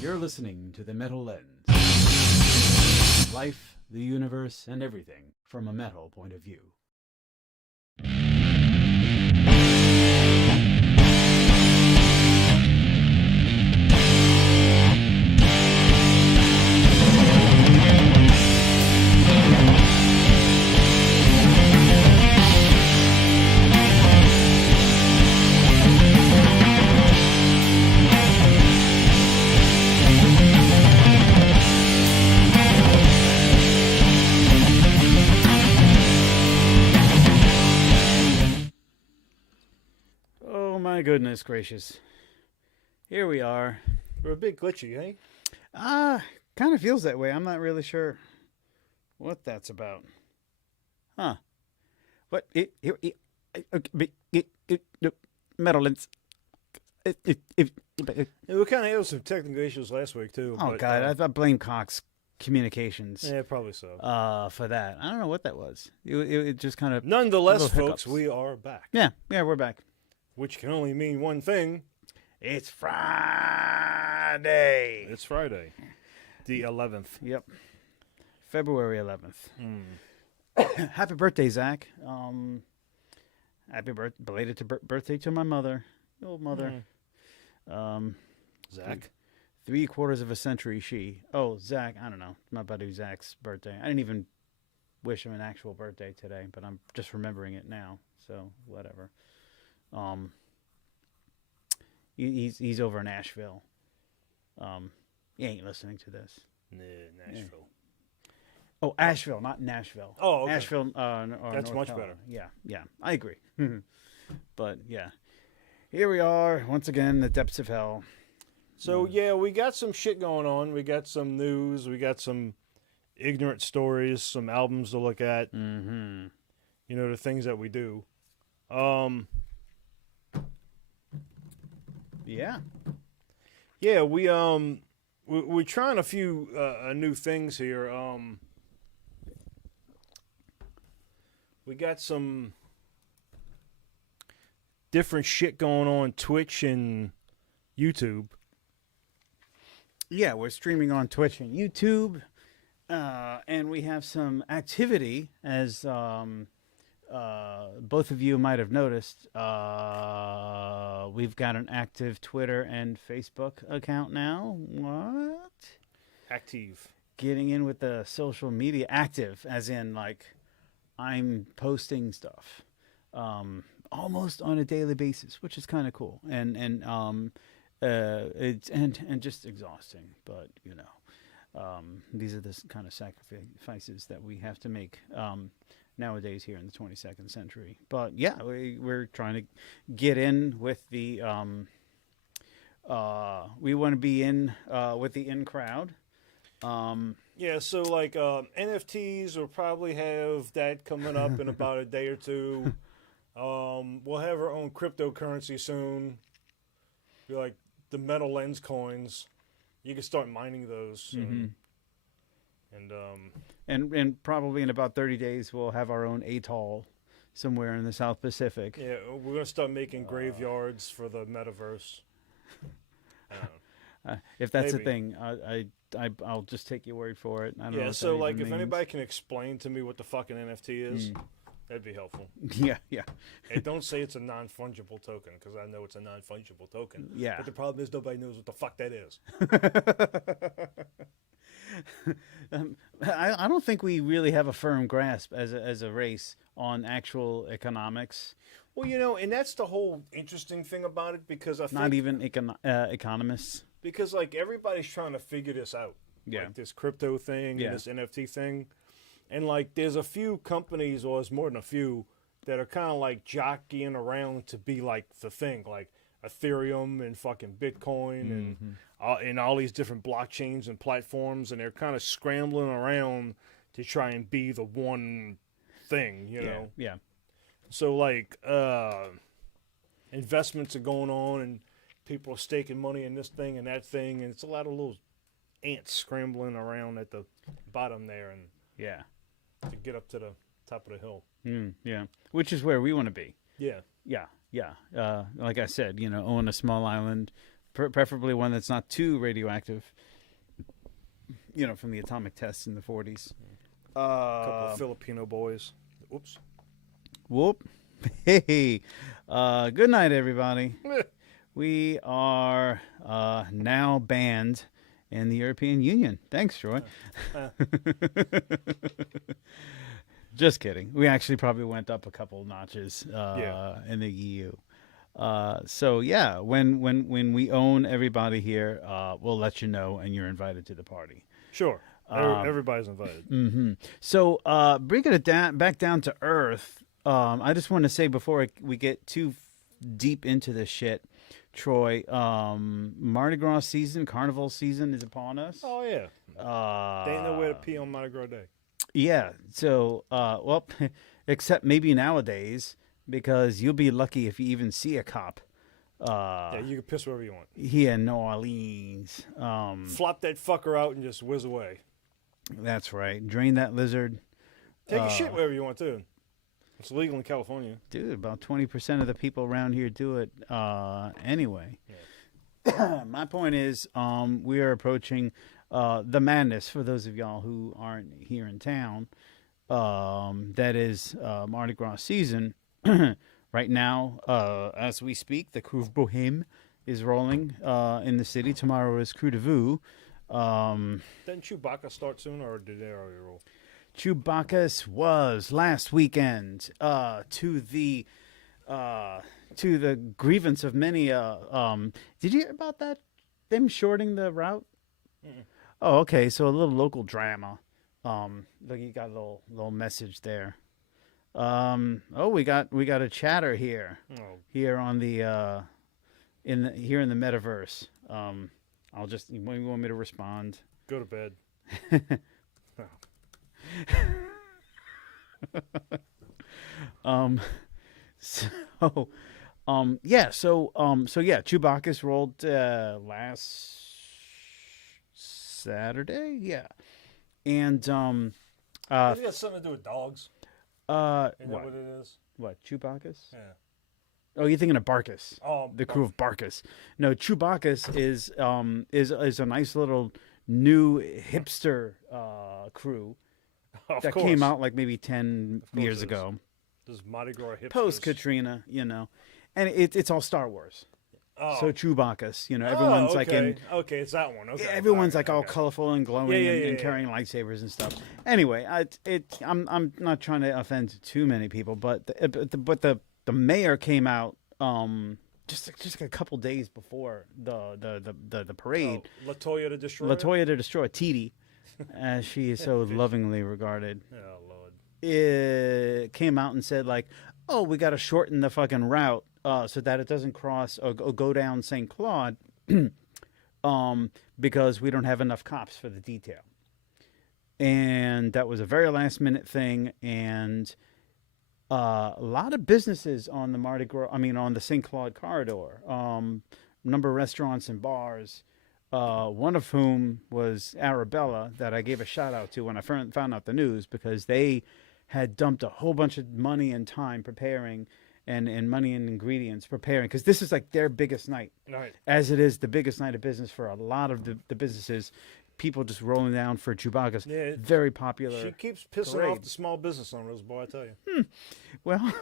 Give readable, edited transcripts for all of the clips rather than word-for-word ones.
You're listening to the Metal Lens. Life, the universe, and everything from a metal point of view. My goodness gracious. Here we are. We're a bit glitchy, eh? Kind of feels that way. I'm not really sure what that's about. Huh. What? Metal Lens. Yeah, we kind of had some technical issues last week, too. Oh, but, God. I blame Cox Communications. Yeah, probably so. For that. I don't know what that was. It just kind of... Nonetheless, folks, we are back. Yeah, we're back. Which can only mean one thing. It's Friday. It's Friday. The 11th. Yep. February 11th. Happy birthday, Zach. Happy belated birthday to my mother. Old mother. Zach? 3/4 of a century she. Oh, Zach. I don't know. My buddy Zach's birthday. I didn't even wish him an actual birthday today, but I'm just remembering it now. So, whatever. He's over in Asheville. He ain't listening to this. Nah, Nashville. Yeah. Oh, Asheville, not Nashville. Oh, okay. Asheville. That's North much Carolina. better. Yeah, I agree. But yeah, here we are once again, the depths of hell. So yeah, we got some shit going on. We got some news. We got some ignorant stories. Some albums to look at. Mm-hmm. You know, the things that we do. Yeah, we're trying a few new things here. We got some different shit going on Twitch and YouTube. Yeah, we're streaming on Twitch and YouTube, and we have some activity as both of you might have noticed. We've got an active Twitter and Facebook account now. What? Active. Getting in with the social media. Active, as in, like, I'm posting stuff almost on a daily basis, which is kind of cool. And it's just exhausting. But, you know, these are the kind of sacrifices that we have to make nowadays here in the 22nd century. But yeah, we're trying to get in with the we want to be in with the in crowd. Yeah, so like NFTs will probably have that coming up in about a day or two. We'll have our own cryptocurrency soon. Be like the Metal Lens coins. You can start mining those soon. And probably in about 30 days, we'll have our own atoll somewhere in the South Pacific. Yeah, we're going to start making graveyards for the metaverse. If that's Maybe. a thing, I'll just take your word for it. I don't know what so that like even if means. anybody can explain to me what the fucking NFT is, that'd be helpful. Yeah. Hey, don't say it's a non-fungible token, because I know it's a non-fungible token. Yeah. But the problem is nobody knows what the fuck that is. I don't think we really have a firm grasp as a race on actual economics. Well, you know, and that's the whole interesting thing about it, because I think... Not even economists. Because, like, everybody's trying to figure this out. Yeah. Like, this crypto thing and this NFT thing. And, like, there's a few companies, or it's more than a few, that are kind of, like, jockeying around to be, like, the thing. Like, Ethereum and fucking Bitcoin and all these different blockchains and platforms. And they're kind of scrambling around to try and be the one thing, you know? Yeah. So, like, investments are going on, and people are staking money in this thing and that thing, and it's a lot of little ants scrambling around at the bottom there, and to get up to the top of the hill. Yeah, which is where we want to be. Yeah. Like I said, own a small island, preferably one that's not too radioactive. You know, from the atomic tests in the 40s. A couple of Filipino boys. Oops. Whoop. Hey. Good night, everybody. We are now banned in the European Union. Thanks, Troy. Just kidding. We actually probably went up a couple notches in the EU. So yeah, when we own everybody here, we'll let you know, and you're invited to the party. Sure. Everybody's invited. Mm-hmm. So bringing it back down to earth, I just want to say before we get too deep into this shit, Troy, Mardi Gras season, Carnival season is upon us. Oh, yeah. They ain't nowhere to pee on Mardi Gras Day. Yeah. So, well, except maybe nowadays, because you'll be lucky if you even see a cop. Yeah, you can piss wherever you want. Here in New Orleans. Flop that fucker out and just whiz away. That's right. Drain that lizard. Take a shit wherever you want to. It's legal in California. Dude, about 20% of the people around here do it anyway. Yeah. My point is, we are approaching the madness for those of y'all who aren't here in town. That is Mardi Gras season. Right now, as we speak, the Crew of Bohème is rolling in the city. Tomorrow is Crew de Vue. Didn't Chewbacca start soon, or did they already roll? Chewbacca's was last weekend to the grievance of many. Did you hear about that? Them shorting the route? Mm-mm. Oh, okay. So a little local drama. Look, you got a little message there. Oh, we got a chatter here. Oh. Here on the in the metaverse. I'll just. You want me to respond? Go to bed. Chewbacca's rolled last Saturday, yeah, and Does it got something to do with dogs? Is that what it is? What, Chewbacca's? Yeah. Oh, you're thinking of Barkus. Oh, the Crew of Barkus. No, Chewbacca's is a nice little new hipster crew that came out like maybe 10 years ago. This is Mardi Gras hipsters. Post Katrina, you know, and it's all Star Wars. Oh. So Chewbacca's, you know, everyone's like in. Okay, it's that one. Okay. Everyone's all colorful and glowing and carrying lightsabers and stuff. Anyway, I'm not trying to offend too many people, but the mayor came out just a couple days before the parade. Oh, Latoya the Destroyer. Latoya the Destroyer, Titi, as she is so lovingly regarded. Oh Lord. It came out and said like, oh, we got to shorten the fucking route so that it doesn't cross or go down St. Claude because we don't have enough cops for the detail. And that was a very last minute thing. And a lot of businesses on the on the St. Claude corridor, number of restaurants and bars, one of whom was Arabella, that I gave a shout out to when I found out the news, because they had dumped a whole bunch of money and time preparing and money and ingredients preparing, because this is like their biggest night, right, as it is the biggest night of business for a lot of the businesses. People just rolling down for Chewbacca's. Yeah, very popular. She keeps pissing parade. off the small business owners, boy, I tell you. Well,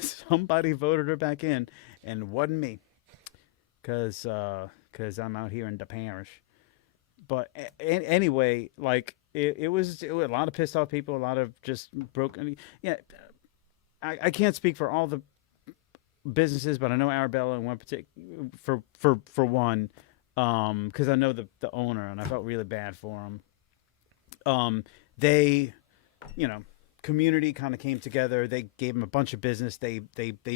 somebody voted her back in, and it wasn't me, because I'm out here in the parish. But anyway, like it was a lot of pissed off people, a lot of just broken. Yeah, I can't speak for all the businesses, but I know Arabella in one particular for one. Because I know the owner, and I felt really bad for him. They, community kind of came together. They gave him a bunch of business. They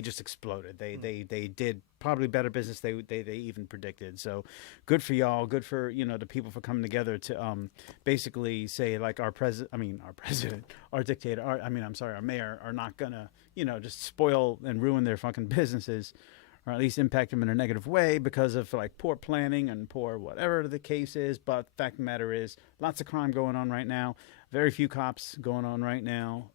just exploded. They did probably better business they even predicted. So good for y'all. Good for the people for coming together to basically say like our dictator, our mayor are not gonna just spoil and ruin their fucking businesses, or at least impact them in a negative way because of like poor planning and poor whatever the case is. But the fact of the matter is, lots of crime going on right now. Very few cops going on right now.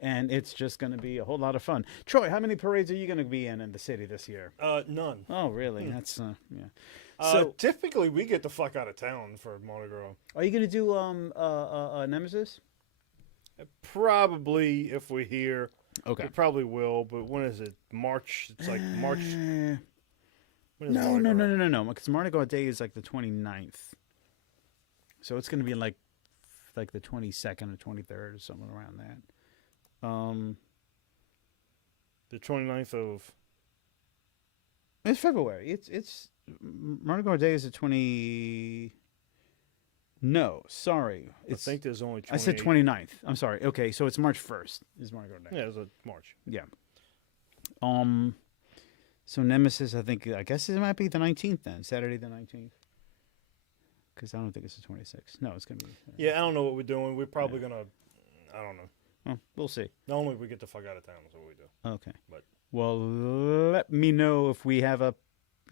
and it's just going to be a whole lot of fun. Troy, how many parades are you going to be in the city this year? None. Oh, really? That's yeah. So typically we get the fuck out of town for Mardi Gras. Are you going to do Nemesis? Probably, if we're here. Okay. We probably will, but when is it? March? It's like March. No. Because Mardi Gras Day is like the 29th. So it's going to be like the 22nd or 23rd or something around that. The 29th of... It's February. It's Mardi Gras Day is the 20... No, sorry. I think there's only 28. I said 29th. I'm sorry. Okay, so it's March 1st is Mardi Gras Day. Yeah, it's March. Yeah. So Nemesis, I guess it might be the 19th then, Saturday the 19th. Because I don't think it's the 26th. No, it's going to be... Yeah, I don't know what we're doing. We're probably going to... I don't know. Well, we'll see. Normally we get the fuck out of town is what we do. Okay. But well, let me know if we have a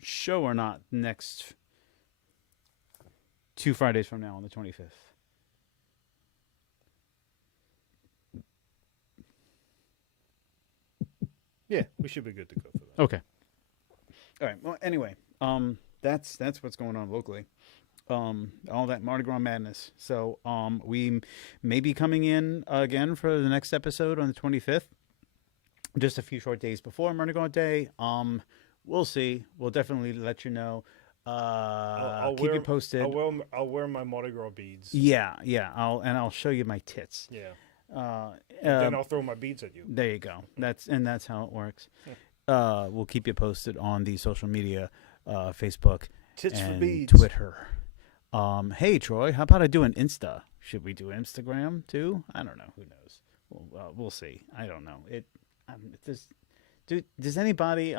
show or not next 2 Fridays from now on the 25th. Yeah, we should be good to go for that. Okay. All right. Well, anyway, that's what's going on locally. All that Mardi Gras madness. So, we may be coming in again for the next episode on the 25th, just a few short days before Mardi Gras Day. We'll see. We'll definitely let you know. I'll keep you posted. I'll wear my Mardi Gras beads. Yeah. I'll show you my tits. Yeah. Then I'll throw my beads at you. There you go. That's how it works. We'll keep you posted on the social media, Facebook, Tits and for beads. Twitter. Hey Troy, how about I do an Insta? Should we do Instagram too? I don't know. Who knows? We'll see. I don't know. Does anybody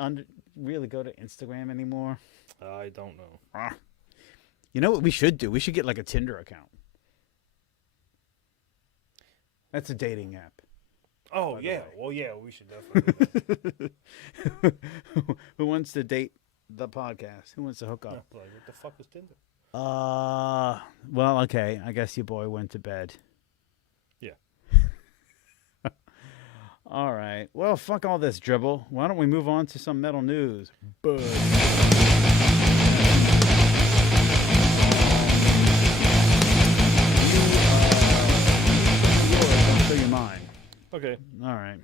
really go to Instagram anymore? I don't know. You know what we should do? We should get like a Tinder account. That's a dating app. Oh yeah. Well, yeah. We should definitely do that. Who wants to date the podcast? Who wants to hook up? Like, what the fuck is Tinder? Well, okay. I guess your boy went to bed. Yeah. All right. Well, fuck all this dribble. Why don't we move on to some metal news? Bud. Don't show your mind. Okay. All right.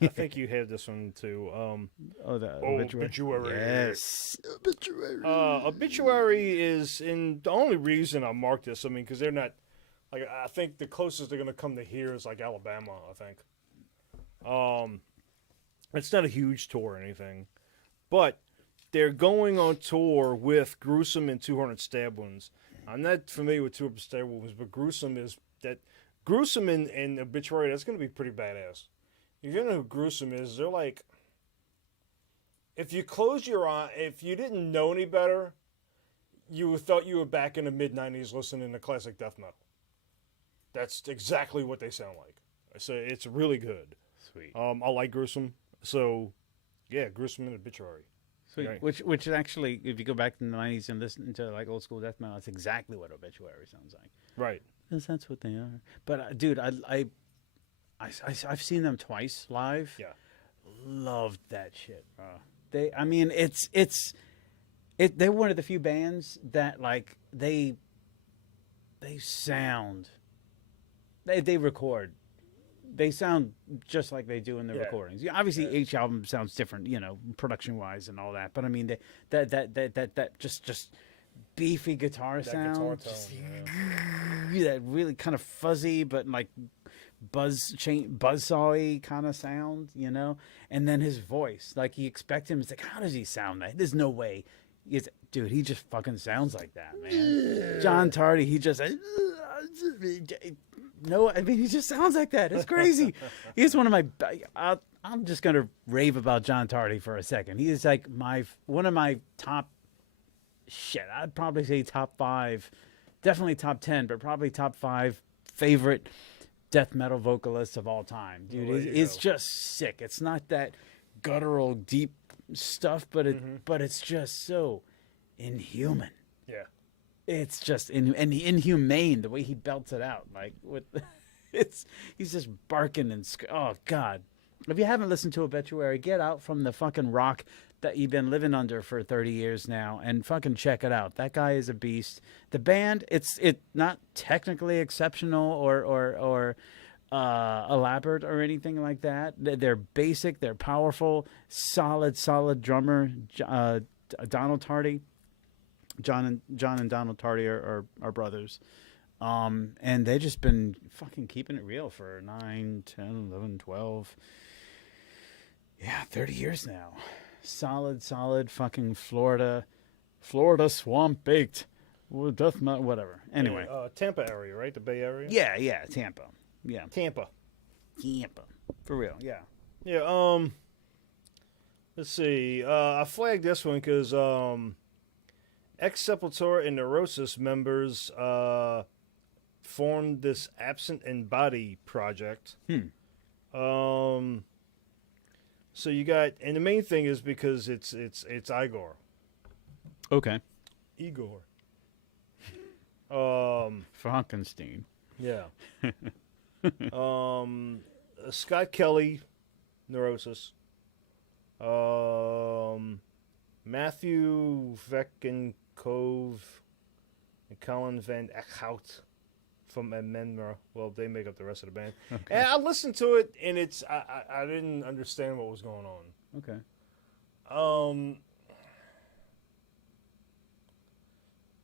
I think you had this one too. The obituary. Yes. Obituary. Obituary is the only reason I marked this. I mean, because they're not like I think the closest they're gonna come to here is like Alabama. I think. It's not a huge tour or anything, but they're going on tour with Gruesome and 200 Stab Wounds. I'm not familiar with 200 Stab Wounds, but Gruesome and Obituary. That's gonna be pretty badass. If you know who Gruesome is, they're like, if you close your eye, if you didn't know any better, you thought you were back in the mid-90s listening to classic death metal. That's exactly what they sound like. So it's really good. Sweet. I like Gruesome. So, yeah, Gruesome and Obituary. Sweet. Right. Which actually, if you go back in the 90s and listen to like old school death metal, that's exactly what Obituary sounds like. Right. Because that's what they are. But, dude, I've seen them twice live. Yeah, loved that shit. They're one of the few bands that like they sound. They record. They sound just like they do in the recordings. Yeah, obviously, each album sounds different, production wise and all that. But I mean, that just beefy guitar sound, guitar tone, that really kind of fuzzy, but like buzzsawy kind of sound, and then his voice, like you expect him, it's like, how does he sound that? There's no way. Dude, he just fucking sounds like that, man. John Tardy, he just he just sounds like that. It's crazy. He's one of my I'm just gonna rave about John Tardy for a second. He is like one of my top I'd probably say top 5, definitely top 10, but probably top 5 favorite death metal vocalist of all time, dude. It's just sick. It's not that guttural, deep stuff, but it's just so inhuman. Yeah, it's just inhumane the way he belts it out. Like with, He's just barking and oh God. If you haven't listened to Obituary, get out from the fucking rock that you've been living under for 30 years now and fucking check it out. That guy is a beast. The band, it's not technically exceptional or elaborate or anything like that. They're basic, they're powerful, solid drummer. Donald Tardy, John and Donald Tardy are brothers. And they've just been fucking keeping it real for 9, 10, 11, 12. Yeah, 30 years now. Solid fucking Florida swamp baked. Whatever. Anyway. Tampa area, right? The Bay Area? Yeah, Tampa. Yeah. Tampa. For real, yeah. Yeah, let's see. I flagged this one because ex-Sepultura and Neurosis members formed this Absent and Body project. So you got, and the main thing is because it's Igor. Okay. Igor. Frankenstein. Yeah. Scott Kelly, Neurosis. Matthew Veckenkove and Colin Van Eckhout from Menmar. Well, they make up the rest of the band. Okay. And I listened to it, and it's I didn't understand what was going on. Okay.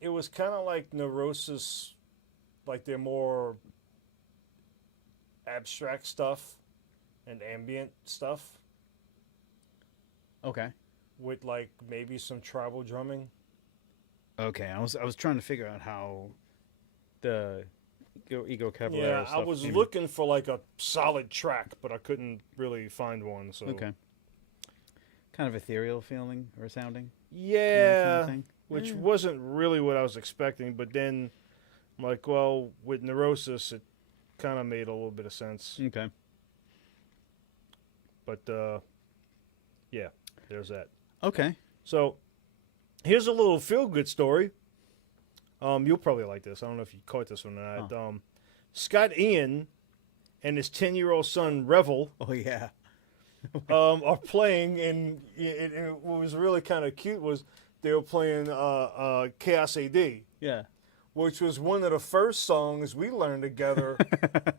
It was kind of like Neurosis, like they're more abstract stuff and ambient stuff. Okay. With like maybe some tribal drumming. Okay, I was trying to figure out how the Ego Cavalera. Yeah, stuff I was came. looking for like a solid track, but I couldn't really find one. So okay. Kind of ethereal feeling or sounding. Yeah, kind of which wasn't really what I was expecting. But then, I'm like, well, with Neurosis, it kind of made a little bit of sense. Okay. But yeah, there's that. Okay. So here's a little feel-good story. You'll probably like this. I don't know if you caught this one or not. Oh. Scott Ian and his 10-year-old son, Revel. Oh, yeah. Are playing, and what was really kind of cute was they were playing Chaos AD. Yeah. Which was one of the first songs we learned together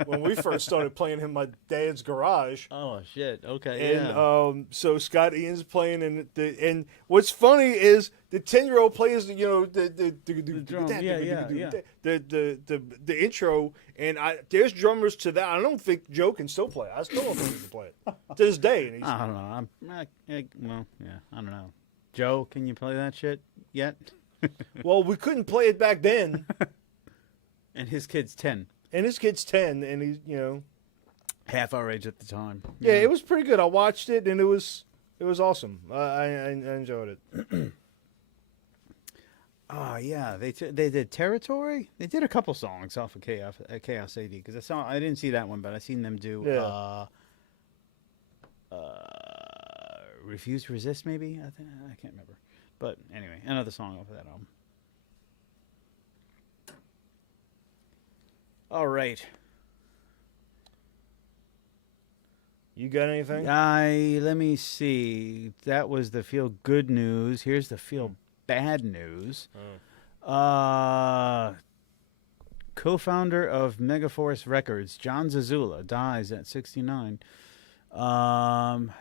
when we first started playing in my dad's garage. Oh shit! Okay, and so Scott Ian's playing, and what's funny is the 10-year-old plays the drum. The intro, and there's drummers to that. I don't think Joe can still play it. I still don't think he can play it to this day. And I don't know. I don't know. Joe, can you play that shit yet? Well, we couldn't play it back then. And his kid's 10. And he's, he's half our age at the time. Yeah, it was pretty good. I watched it, and it was awesome. I enjoyed it. Oh yeah, they did Territory. They did a couple songs off of Chaos AD because I didn't see that one, but I seen them do Refuse to Resist. Maybe I can't remember. But anyway, another song off of that album. All right. You got anything? Let me see. That was the feel good news. Here's the feel bad news. Co-founder of Megaforce Records, John Zazula, dies at 69.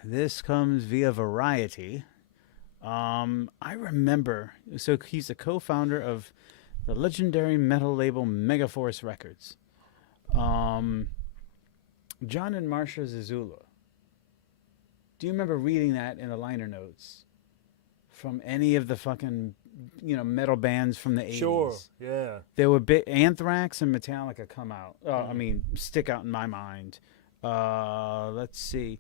This comes via Variety. I remember, so he's a co-founder of the legendary metal label Megaforce Records. John and Marcia Zazula. Do you remember reading that in the liner notes from any of the fucking, metal bands from the 80s? Sure, yeah. There were Anthrax and Metallica come out. Stick out in my mind. Let's see.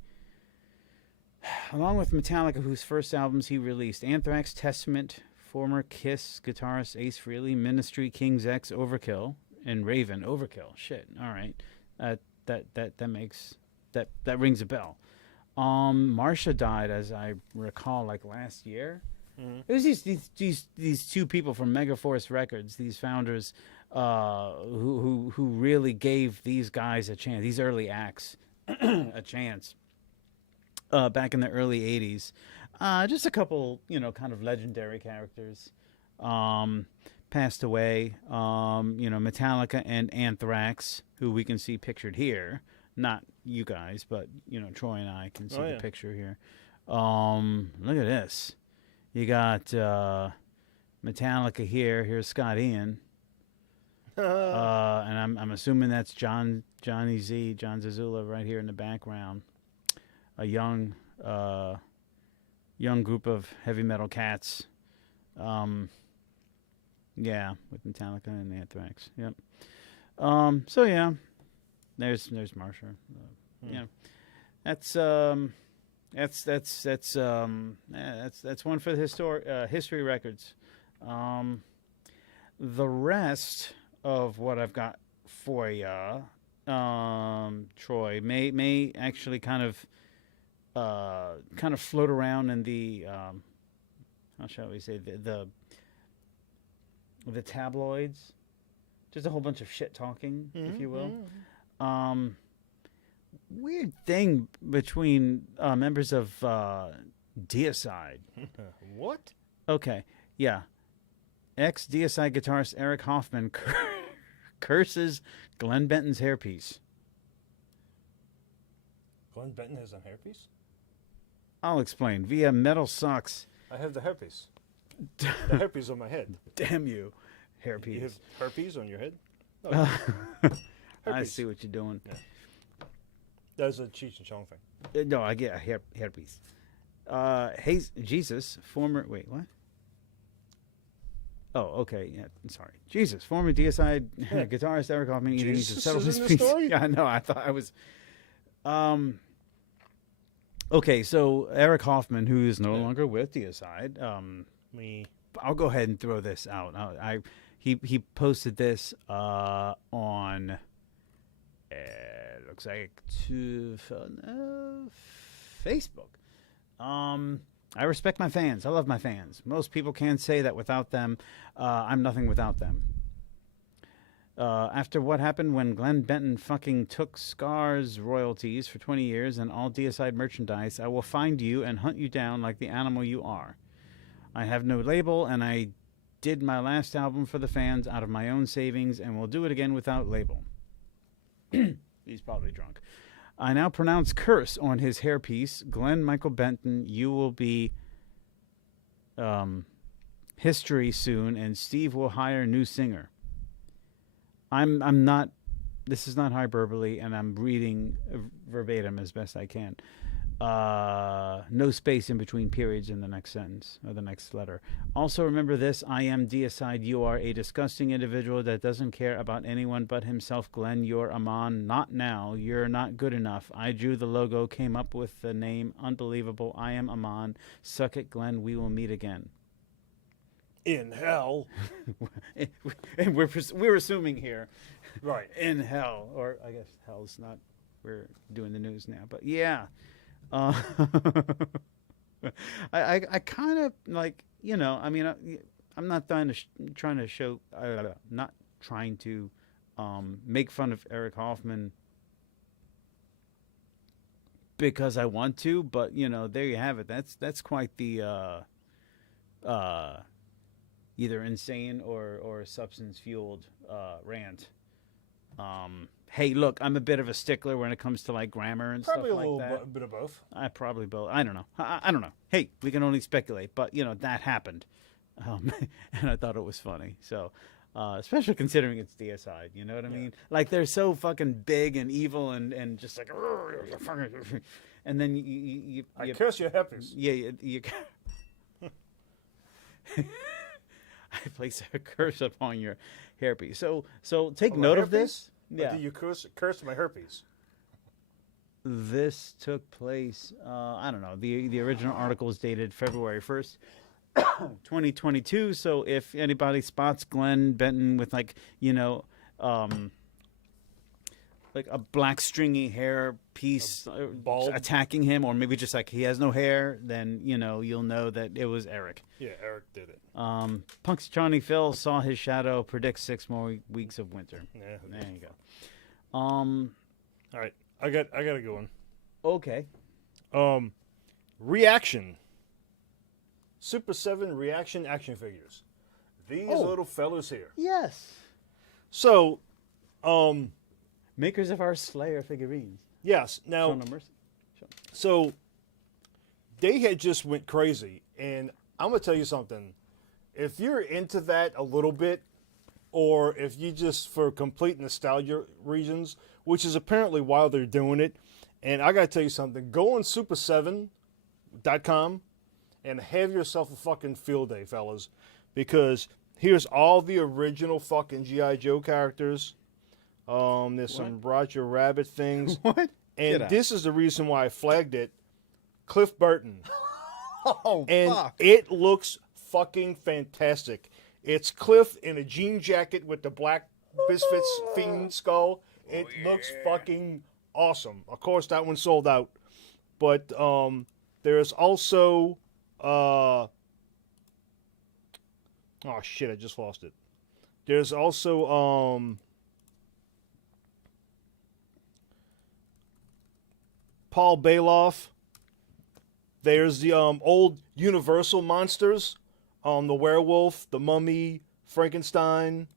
Along with Metallica, whose first albums he released: Anthrax, Testament, former Kiss guitarist Ace Frehley, Ministry, King's X, Overkill, and Raven. Overkill. Shit. All right. That rings a bell. Marcia died, as I recall, like last year. Mm-hmm. It was these two people from Megaforce Records, these founders, who really gave these guys a chance, these early acts a chance back in the early 80s. Just a couple, kind of legendary characters passed away. Metallica and Anthrax, who we can see pictured here. Not you guys, but, Troy and I can see the picture here. Look at this. You got Metallica here. Here's Scott Ian. And I'm assuming that's John Zazula right here in the background. A young group of heavy metal cats. Yeah, with Metallica and Anthrax. Yep. So yeah, there's Marsha. Yeah, that's one for the history records. The rest of what I've got for you, Troy, may actually kind of float around in the how shall we say the tabloids, just a whole bunch of shit talking, if you will. Weird thing between members of Deicide. What? Okay, yeah. Ex-Deicide guitarist Eric Hoffman curses Glenn Benton's hairpiece. Glenn Benton has a hairpiece? I'll explain. Via Metal Sucks. I have the hairpiece. The hairpiece on my head. Damn you, hairpiece. You have herpes on your head? Oh, I see what you're doing. Yeah. That's a Cheech and Chong thing. No, I get a hairpiece. Hey, Jesus, former... Wait, what? Oh, okay. Yeah, sorry. Jesus, former Deicide guitarist Eric Hoffman needs to settle his piece. Yeah, no, I thought I was... Okay, so Eric Hoffman, who is no longer with Deicide, I'll go ahead and throw this out. He posted this on looks like to Facebook. I respect my fans. I love my fans. Most people can't say that without them. I'm nothing without them. After what happened when Glenn Benton fucking took Scar's royalties for 20 years and all Deicide merchandise, I will find you and hunt you down like the animal you are. I have no label, and I did my last album for the fans out of my own savings, and will do it again without label. He's probably drunk. I now pronounce curse on his hairpiece. Glenn Michael Benton, you will be history soon, and Steve will hire new singer. I'm not, this is not hyperbole, and I'm reading verbatim as best I can. No space in between periods in the next sentence or the next letter. Also remember this, I am Deicide. You are a disgusting individual that doesn't care about anyone but himself. Glenn, you're Amon. Not now. You're not good enough. I drew the logo, came up with the name. Unbelievable. I am Amon. Suck it, Glenn. We will meet again. In hell. And we're assuming here. Right. In hell. Or I guess hell's not, we're doing the news now. But yeah. I kind of like, I mean, I'm not trying to show, not trying to make fun of Eric Hoffman because I want to, but there you have it. That's quite the either insane or substance fueled rant. Hey, look, I'm a bit of a stickler when it comes to like grammar and probably stuff like that. Probably a bit of both. I probably both. I don't know. I don't know. Hey, we can only speculate, but that happened, and I thought it was funny. So, especially considering it's Deicide, you know what I mean? Like they're so fucking big and evil and just like, and then you I curse your hairpiece. Yeah, you I place a curse upon your hairpiece. So take note of this. Yeah. Did you curse my herpes? This took place, I don't know, the original article is dated February 1st, 2022. So if anybody spots Glenn Benton with like like a black stringy hair piece bald. attacking him, or maybe just like he has no hair, then you'll know that it was Eric. Yeah, Eric did it. Punk's Johnny Phil saw his shadow, predicts 6 more weeks of winter. Yeah, there you go. All right, I got a good one. Okay. Reaction. Super 7 reaction action figures. These little fellas here. Yes. So, makers of our Slayer figurines. Yes. Now, Show no mercy. so they had just went crazy, and I'm gonna tell you something. If you're into that a little bit, or if you just for complete nostalgia reasons, which is apparently why they're doing it, and I gotta tell you something. Go on super7.com and have yourself a fucking field day, fellas, because here's all the original fucking G.I. Joe characters. There's some Roger Rabbit things. What? And this is the reason why I flagged it. Cliff Burton. Oh, and fuck. It looks fucking fantastic. It's Cliff in a jean jacket with the black Misfits Fiend skull. It looks fucking awesome. Of course, that one sold out. But there's also... oh, shit, I just lost it. There's also... Paul Bailoff. There's the old Universal monsters. The werewolf, the mummy, Frankenstein.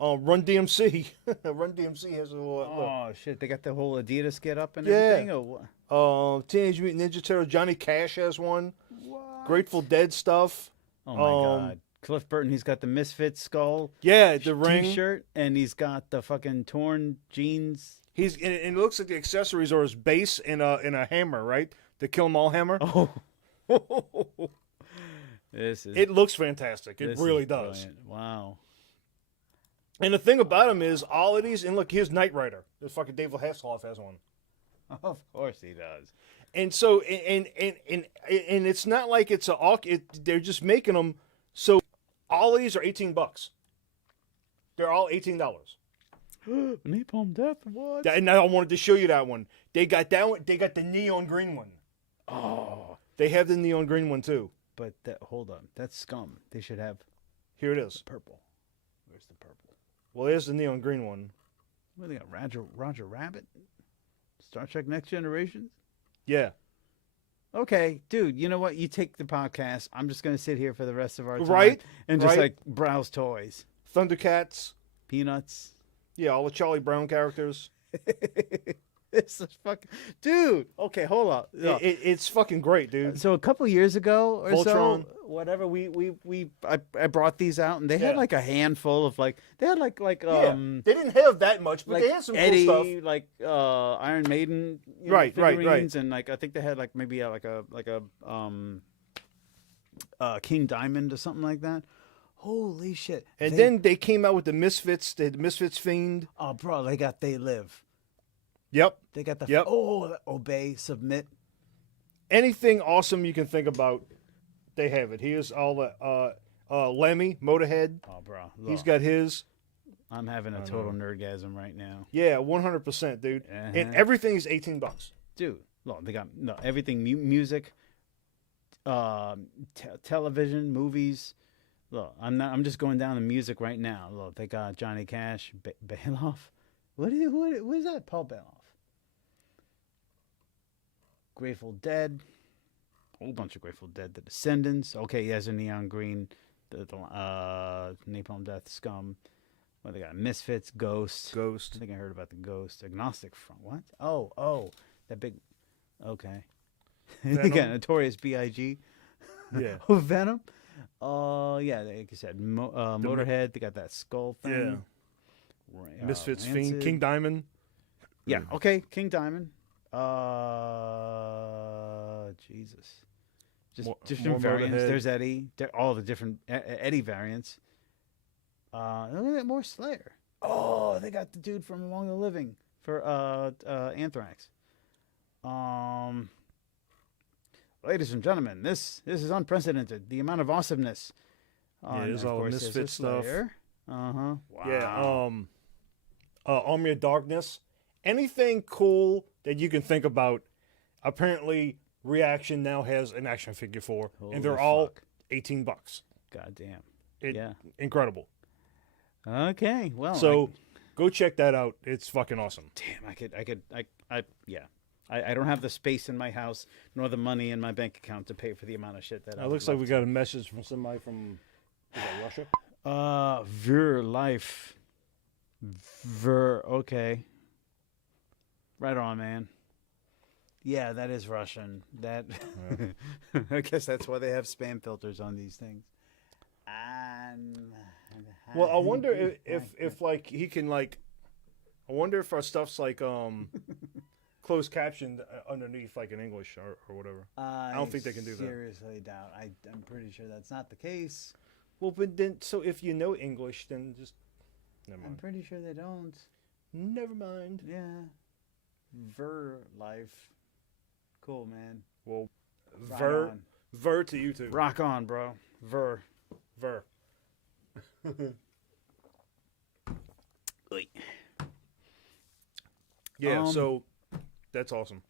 Run DMC. Run DMC has a little... Oh, shit. They got the whole Adidas get up and everything? Or what? Teenage Mutant Ninja Turtle. Johnny Cash has one. What? Grateful Dead stuff. Oh, my God. Cliff Burton, he's got the Misfits skull. Yeah, the ring. T-shirt, and he's got the fucking torn jeans. And it looks like the accessories are his base and a hammer, right? The Kill 'Em All hammer. Oh. It looks fantastic. It really does. Brilliant. Wow. And the thing about him is, all of these, and look, here's Knight Rider. This fucking David Hasselhoff has one. Of course he does. And so, and it's not like it's they're just making them. So all of these are $18. They're all $18. Napalm Death, what? And I wanted to show you that one. They got that one. They got the neon green one. Oh. They have the neon green one too. But hold on, that's Scum. They should have. Here it is. Purple. Where's the purple? Well, there's the neon green one. What, they got Roger Rabbit? Star Trek Next Generation? Yeah. Okay, dude, you know what? You take the podcast. I'm just going to sit here for the rest of our time. Right. And just like browse toys. Thundercats. Peanuts. Yeah, all the Charlie Brown characters. This is fucking... Dude, okay, hold on. It's fucking great, dude. So a couple years ago or Voltron. so, whatever, I brought these out, and they had like a handful of like... They had like they didn't have that much, but like they had some Eddie, cool stuff. like Iron Maiden, Right. and like I think they had like maybe like a King Diamond or something like that. Holy shit! And then they came out with the Misfits. They had the Misfits Fiend. Oh, bro, they got They Live. Yep. They got the Yep. Obey, Submit. Anything awesome you can think about, they have it. Here's all the Lemmy, Motorhead. Oh, bro, look, he's got his. I'm having a total nerdgasm right now. Yeah, 100%, dude. Uh-huh. And everything is $18. Dude, look, they got everything, music, television, movies. Look, I'm just going down the music right now. Look, they got Johnny Cash, Bailoff. What is that? Paul Bailoff. Grateful Dead. A whole bunch of Grateful Dead. The Descendants. Okay, he has a neon green. The Napalm Death, Scum. What they got? Misfits, Ghost. I think I heard about the Ghost. Agnostic Front. What? Oh, that big. Okay. They got Notorious B.I.G. Yeah. Venom. Yeah, like you said, Motorhead. They got that skull thing. Yeah. Misfits Rancid. Fiend, King Diamond. Yeah. Okay, King Diamond. Jesus. Just different variants. Motorhead. There's Eddie. All the different Eddie variants. Look at more Slayer. Oh, they got the dude from Among the Living for Anthrax. Ladies and gentlemen, this is unprecedented. The amount of awesomeness. Yeah, there's all Misfit stuff. Wow. Yeah. Army of Darkness. Anything cool that you can think about. Apparently, Reaction now has an action figure for, and they're all $18. God damn. Yeah. Incredible. Okay, well. So, go check that out. It's fucking awesome. Damn, I don't have the space in my house nor the money in my bank account to pay for the amount of shit that. It looks like we got a message from somebody from Russia. Life. Okay. Right on, man. Yeah, that is Russian. That I guess that's why they have spam filters on these things. Well, I wonder if like he can like. I wonder if our stuff's like closed captioned underneath like in English or whatever. I don't think they can do that. Seriously doubt. I'm pretty sure that's not the case. Well, but then so if you know English, then just never mind. I'm pretty sure they don't. Never mind. Yeah. Life. Cool, man. Well, Right Ver to you too. Rock on, bro. Ver. Yeah, so that's awesome.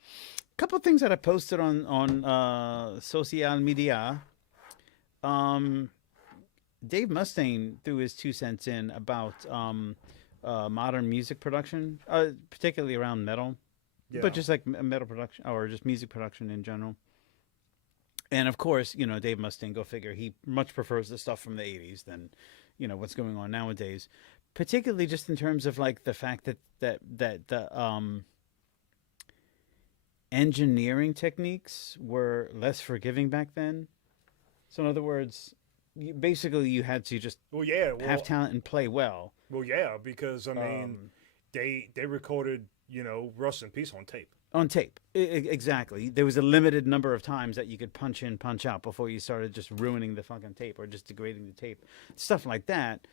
A couple of things that I posted on social media. Dave Mustaine threw his 2 cents in about modern music production, particularly around metal, but just like metal production or just music production in general. And of course, Dave Mustaine, go figure, he much prefers the stuff from the 80s than, what's going on nowadays. Particularly just in terms of like the fact that the engineering techniques were less forgiving back then. So in other words, you had to just have talent and play well. Well, yeah, because I mean, they recorded Rust in Peace on tape. On tape, exactly. There was a limited number of times that you could punch in, punch out before you started just ruining the fucking tape or just degrading the tape, stuff like that.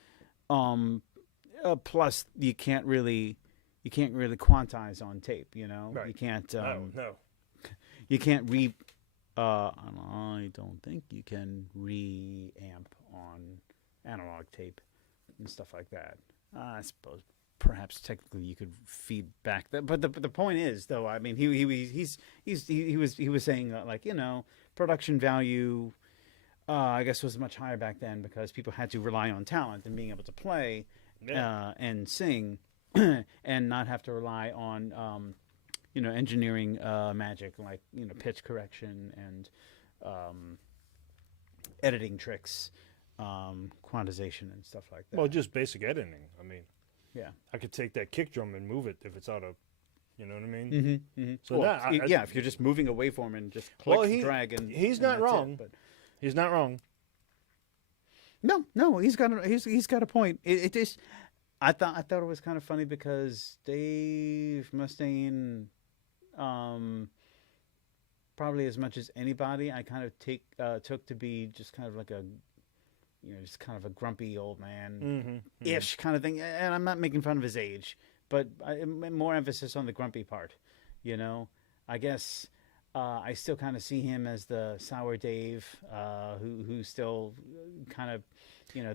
Plus, you can't really quantize on tape. Right. You can't. No. You can't I don't think you can reamp on analog tape and stuff like that. I suppose perhaps technically you could feed back that, but the point is though. I mean, he was saying that, like, production value. I guess was much higher back then because people had to rely on talent and being able to play and sing and not have to rely on engineering magic like pitch correction and editing tricks, quantization and stuff like that. Well, just basic editing. I mean, yeah, I could take that kick drum and move it if it's out of, you know what I mean? Mm-hmm, mm-hmm. So if you're just moving a waveform and just click, drag, and he's not wrong. But he's not wrong. No, he's got a point. It is. I thought it was kind of funny because Dave Mustaine, probably as much as anybody, I kind of took to be just kind of like a, just kind of a grumpy old man ish kind of thing. And I'm not making fun of his age, but more emphasis on the grumpy part. I guess I still kind of see him as the sour Dave, who still kind of,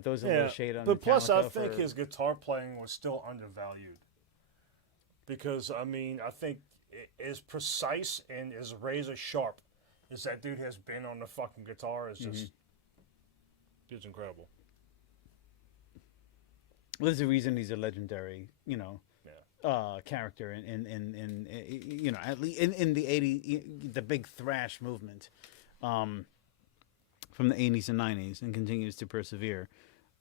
throws a little shade on. But plus, I think his guitar playing was still undervalued. Because I mean, I think as precise and as razor sharp as that dude has been on the fucking guitar is just, it's incredible. Well, there's a reason he's a legendary, character in at least in the '80s, the big thrash movement, from the '80s and '90s, and continues to persevere.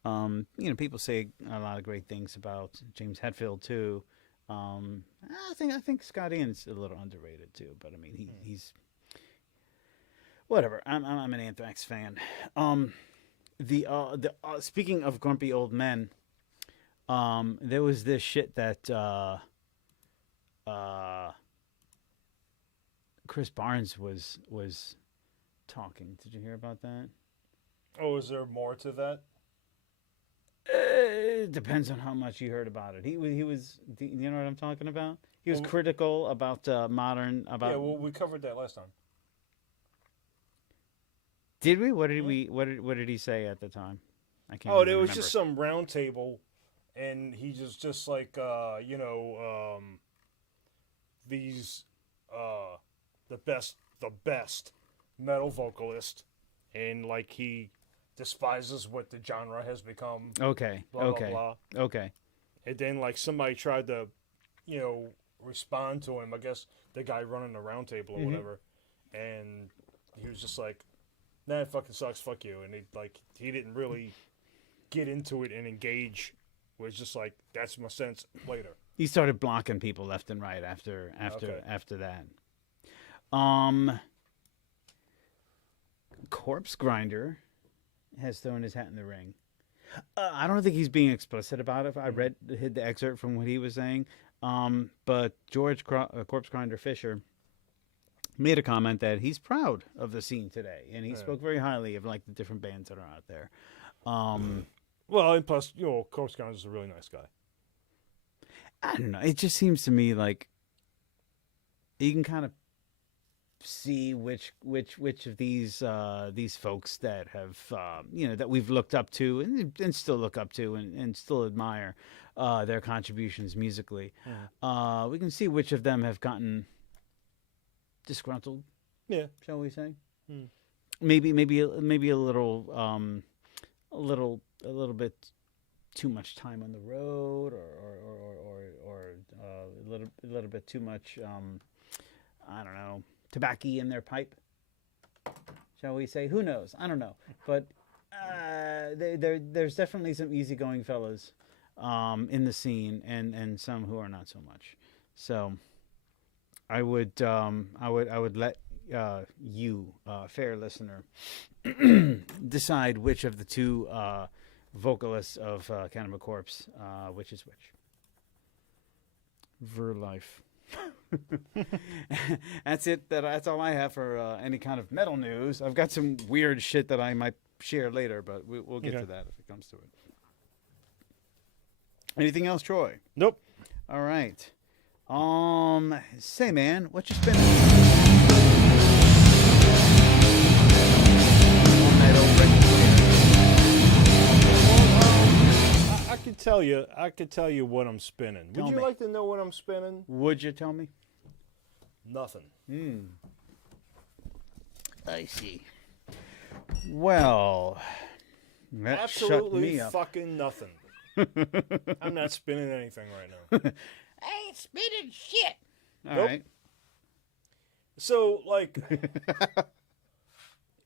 People say a lot of great things about James Hetfield too. I think Scott Ian's a little underrated too, but I mean he's whatever. I'm an Anthrax fan. Speaking of grumpy old men, there was this shit that Chris Barnes was talking. Did you hear about that? Oh, is there more to that? It depends on how much you heard about it. He was, you know what I'm talking about? He was critical about modern. About yeah, well, we covered that last time. Did we? What did he say at the time? I can't. Oh, there was just some round table and he just like these the best metal vocalist, and like he despises what the genre has become. Okay. Blah Okay. blah blah. Okay. And then like somebody tried to, respond to him. I guess the guy running the round table or whatever, and he was just like, "Nah, it fucking sucks. Fuck you." And he didn't really get into it and engage. It was just like, "That's my sense." Later, He started blocking people left and right after that. Corpse Grinder has thrown his hat in the ring. I don't think he's being explicit about it. I read the excerpt from what he was saying. But Corpse Grinder Fisher made a comment that he's proud of the scene today, and he spoke very highly of like the different bands that are out there. Well, and plus, Corpse Grinder's a really nice guy. I don't know. It just seems to me like you can kind of see which of these folks that have that we've looked up to and still look up to and still admire their contributions musically. We can see which of them have gotten disgruntled. Yeah, shall we say? Maybe a little bit too much time on the road, or a little bit too much. I don't know. Tobacco in their pipe, shall we say? Who knows? I don't know. But there's definitely some easygoing fellas in the scene, and some who are not so much. So I would let you, fair listener, decide which of the two vocalists of Cannibal Corpse, which is which. Verlife. That's it. That's all I have for any kind of metal news. I've got some weird shit that I might share later, but we'll get to that if it comes to it. Anything else, Troy? Nope. All right. Say, man, what you spinning? I could tell you what I'm spinning. Would you like to know what I'm spinning? Would you tell me? Nothing. I see. Well, that absolutely shut me up. Fucking nothing. I'm not spinning anything right now. I ain't spinning shit. All right. So, like,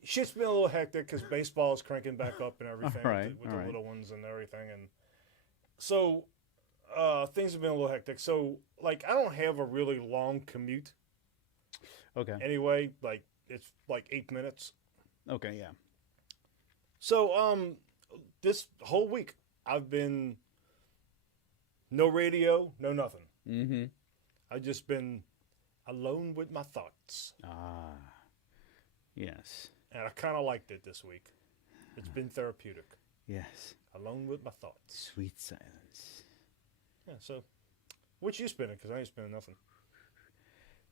shit's been a little hectic because baseball is cranking back up and everything with the little ones and everything. And so, things have been a little hectic. So, like, I don't have a really long commute. Okay. Anyway, like, it's like 8 minutes. Okay, yeah. So, this whole week, I've been no radio, no nothing. Mm-hmm. I've just been alone with my thoughts. Ah, yes. And I kind of liked it this week. It's been therapeutic. Yes. Alone with my thoughts. Sweet silence. Yeah, so, what you spinning? Because I ain't spinning nothing.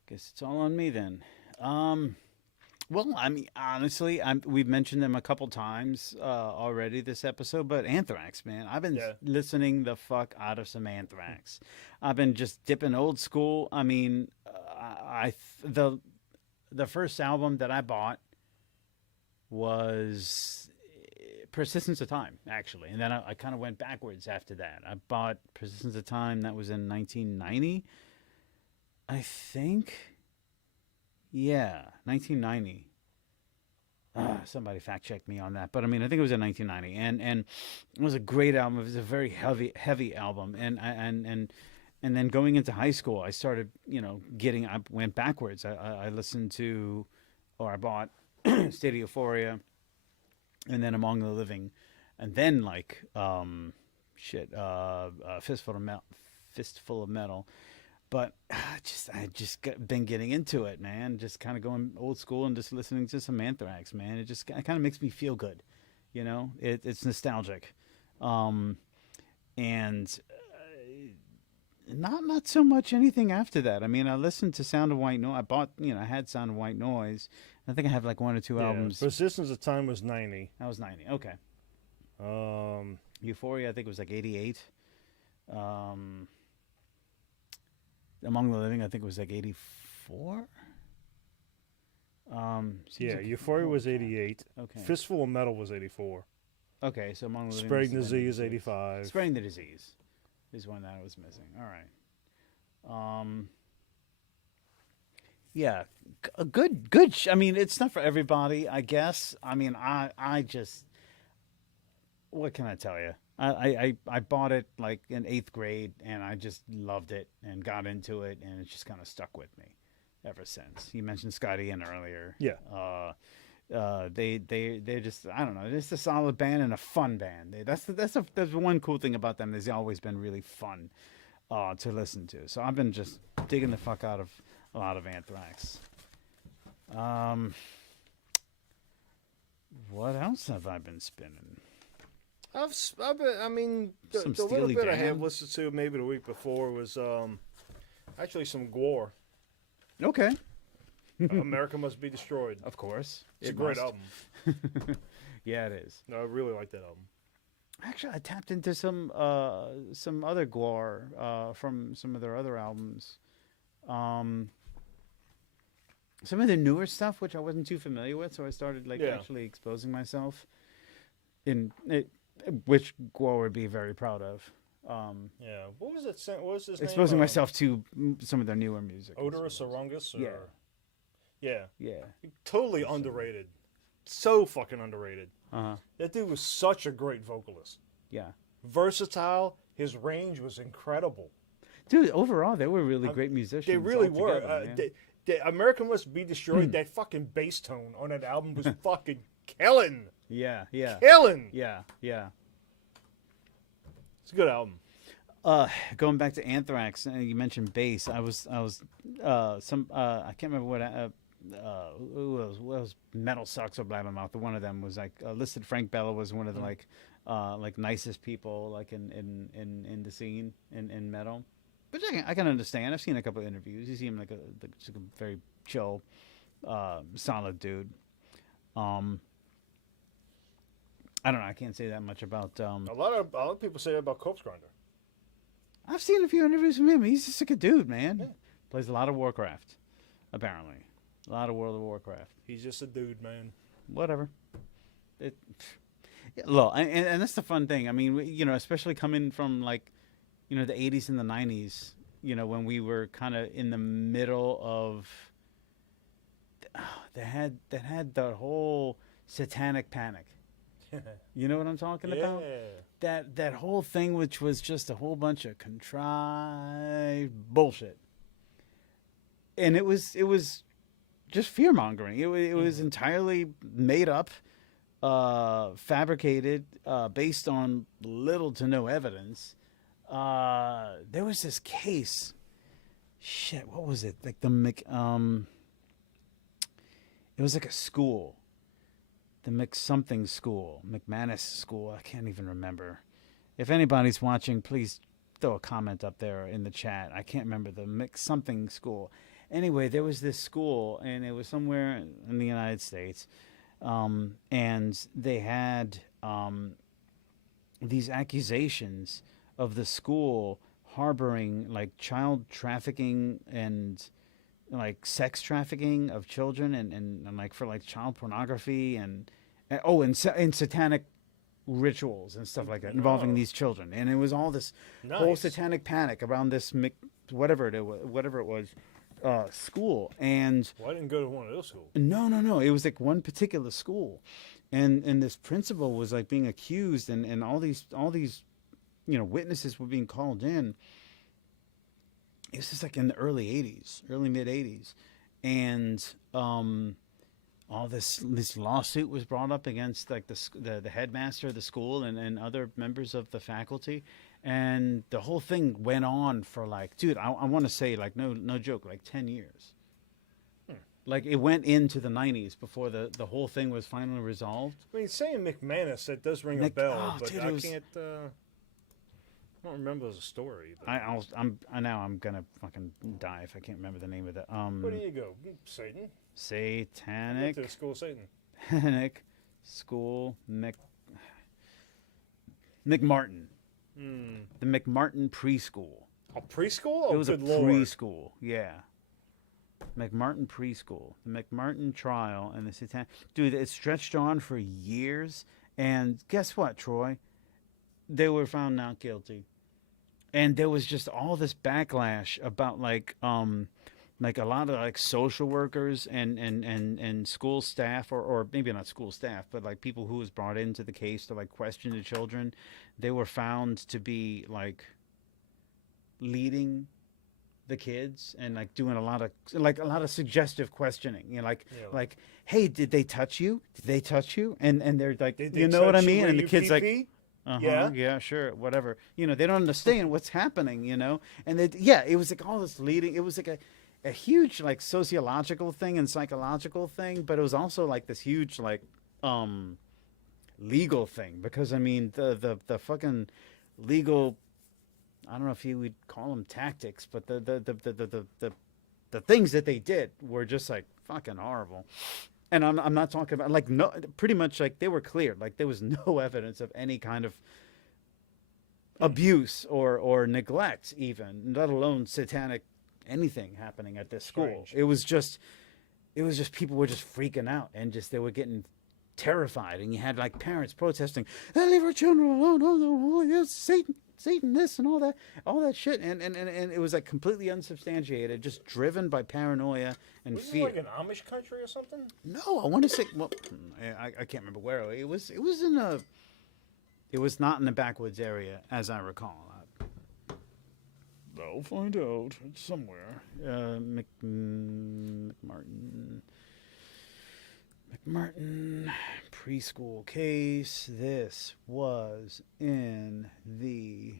Guess it's all on me then. Well, I mean, honestly, we've mentioned them a couple times already this episode, but Anthrax, man. I've been listening the fuck out of some Anthrax. I've been just dipping old school. I mean, the first album that I bought was Persistence of Time, actually. And then I kind of went backwards after that. I bought Persistence of Time. That was in 1990, I think. Yeah, 1990. Somebody fact checked me on that, but I mean, I think it was in 1990, and it was a great album. It was a very heavy album, and then going into high school, I started, I went backwards. I listened to, or I bought State of Euphoria, and then Among the Living, and then like Fistful of Metal. But I just been getting into it, man. Just kind of going old school and just listening to some Anthrax, man. It kind of makes me feel good, It's nostalgic, and not so much anything after that. I mean, I listened to Sound of White Noise. I bought, I had Sound of White Noise. I think I have like one or two albums. Persistence of Time was 90. That was 90. Okay. Euphoria, I think it was like 88. Um, Among the Living, I think it was like 84. Seems Yeah, like Euphoria was 88. Okay. Fistful of Metal was 84. Okay, so Among the Living. Spreading was Disease 86. 85. Spreading the Disease is one that I was missing. All right. Yeah, a good. I mean, it's not for everybody, I guess. I mean, I just, what can I tell you? I bought it like in 8th grade, and I just loved it and got into it, and it just kind of stuck with me ever since. You mentioned Scotty Ian earlier. Yeah. They're just, I don't know, they're just a solid band and a fun band. That's the one cool thing about them. They've always been really fun to listen to. So I've been just digging the fuck out of a lot of Anthrax. What else have I been spinning? I've been, I mean, the little Steely bit I Dan. had listened to maybe the week before was actually some Gore. Okay. America Must Be Destroyed. Of course. It's a great album. Yeah, it is. No, I really like that album. Actually, I tapped into some other Gore from some of their other albums. Some of the newer stuff, which I wasn't too familiar with, so I started actually exposing myself in it, which Gore would be very proud of. Yeah. What was it? What was his name? Exposing myself to some of their newer music. Odorous Orungus? Yeah. Yeah. Yeah. Totally underrated. So fucking underrated. Uh-huh. That dude was such a great vocalist. Yeah. Versatile. His range was incredible. Dude, overall, they were really great musicians. They really altogether, were. man. America Must Be Destroyed. That fucking bass tone on that album was fucking killing. Yeah. Killing. Yeah. It's a good album. Going back to Anthrax, you mentioned bass. I can't remember what what was Metal Sucks or Blabbermouth. One of them was like listed. Frank Bella was one of the like nicest people like in the scene in metal, which I can understand. I've seen a couple of interviews. He seemed like a very chill, solid dude. I don't know. I can't say that much about. A lot of people say that about Corpse Grinder. I've seen a few interviews from him. He's just like a dude, man. Yeah. Plays a lot of Warcraft, apparently. A lot of World of Warcraft. He's just a dude, man. Whatever. Look, and that's the fun thing. I mean, especially coming from the 80s and the 90s, when we were kind of in the middle of that had the whole satanic panic. You know what I'm talking about? That whole thing, which was just a whole bunch of contrived bullshit, and it was just fear mongering. It was entirely made up, fabricated, based on little to no evidence. There was this case. Shit, what was it? Like it was like a school. The McSomething School, McManus School. I can't even remember. If anybody's watching, please throw a comment up there in the chat. I can't remember the McSomething School. Anyway, there was this school, and it was somewhere in the United States, and they had these accusations of the school harboring like child trafficking and like sex trafficking of children and like for like child pornography and satanic rituals and stuff like that involving these children. And it was all this whole satanic panic around this whatever it was school. And well, I didn't go to one of those schools. No, it was like one particular school, and this principal was like being accused, and all these witnesses were being called in. This is like in the early mid 80s, and all this lawsuit was brought up against like the headmaster of the school and other members of the faculty, and the whole thing went on for like, dude, I want to say like no joke, like 10 years. Like it went into the 90s before the whole thing was finally resolved. I mean, saying McManus, that does ring a bell, but dude, I can't. I don't remember the story. But I'm gonna fucking die if I can't remember the name of that. Where do you go? Satan. Satanic. To the school of Satan. Satanic School McMartin. The McMartin preschool. A preschool? Oh, It was a good lord. preschool, yeah. McMartin preschool, the McMartin trial, and the satanic. Dude, it stretched on for years, and guess what, Troy? They were found not guilty, and there was just all this backlash about like a lot of like social workers and school staff, or maybe not school staff, but like people who was brought into the case to like question the children. They were found to be like leading the kids and like doing a lot of suggestive questioning, like, hey, did they touch you, and they're like, you know what I mean, and the kids like, yeah, sure, whatever, they don't understand what's happening, and it was like all this leading. It was like a huge like sociological thing and psychological thing, but it was also like this huge like legal thing, because I mean the fucking legal, I don't know if you would call them tactics, but the things that they did were just like fucking horrible. And I'm not talking about like, no, pretty much like they were clear, like there was no evidence of any kind of abuse or neglect, even, let alone satanic anything happening at this school. Strange. It was just people were just freaking out, and just they were getting terrified, and you had like parents protesting, hey, leave our children alone, oh, yes, Satan this and all that shit, and it was like completely unsubstantiated, just driven by paranoia and fear. Was it like an Amish country or something? No, I want to say, well, I can't remember where it was. It was not in the backwoods area, as I recall. I'll find out. It's somewhere. McMartin preschool case. This was in the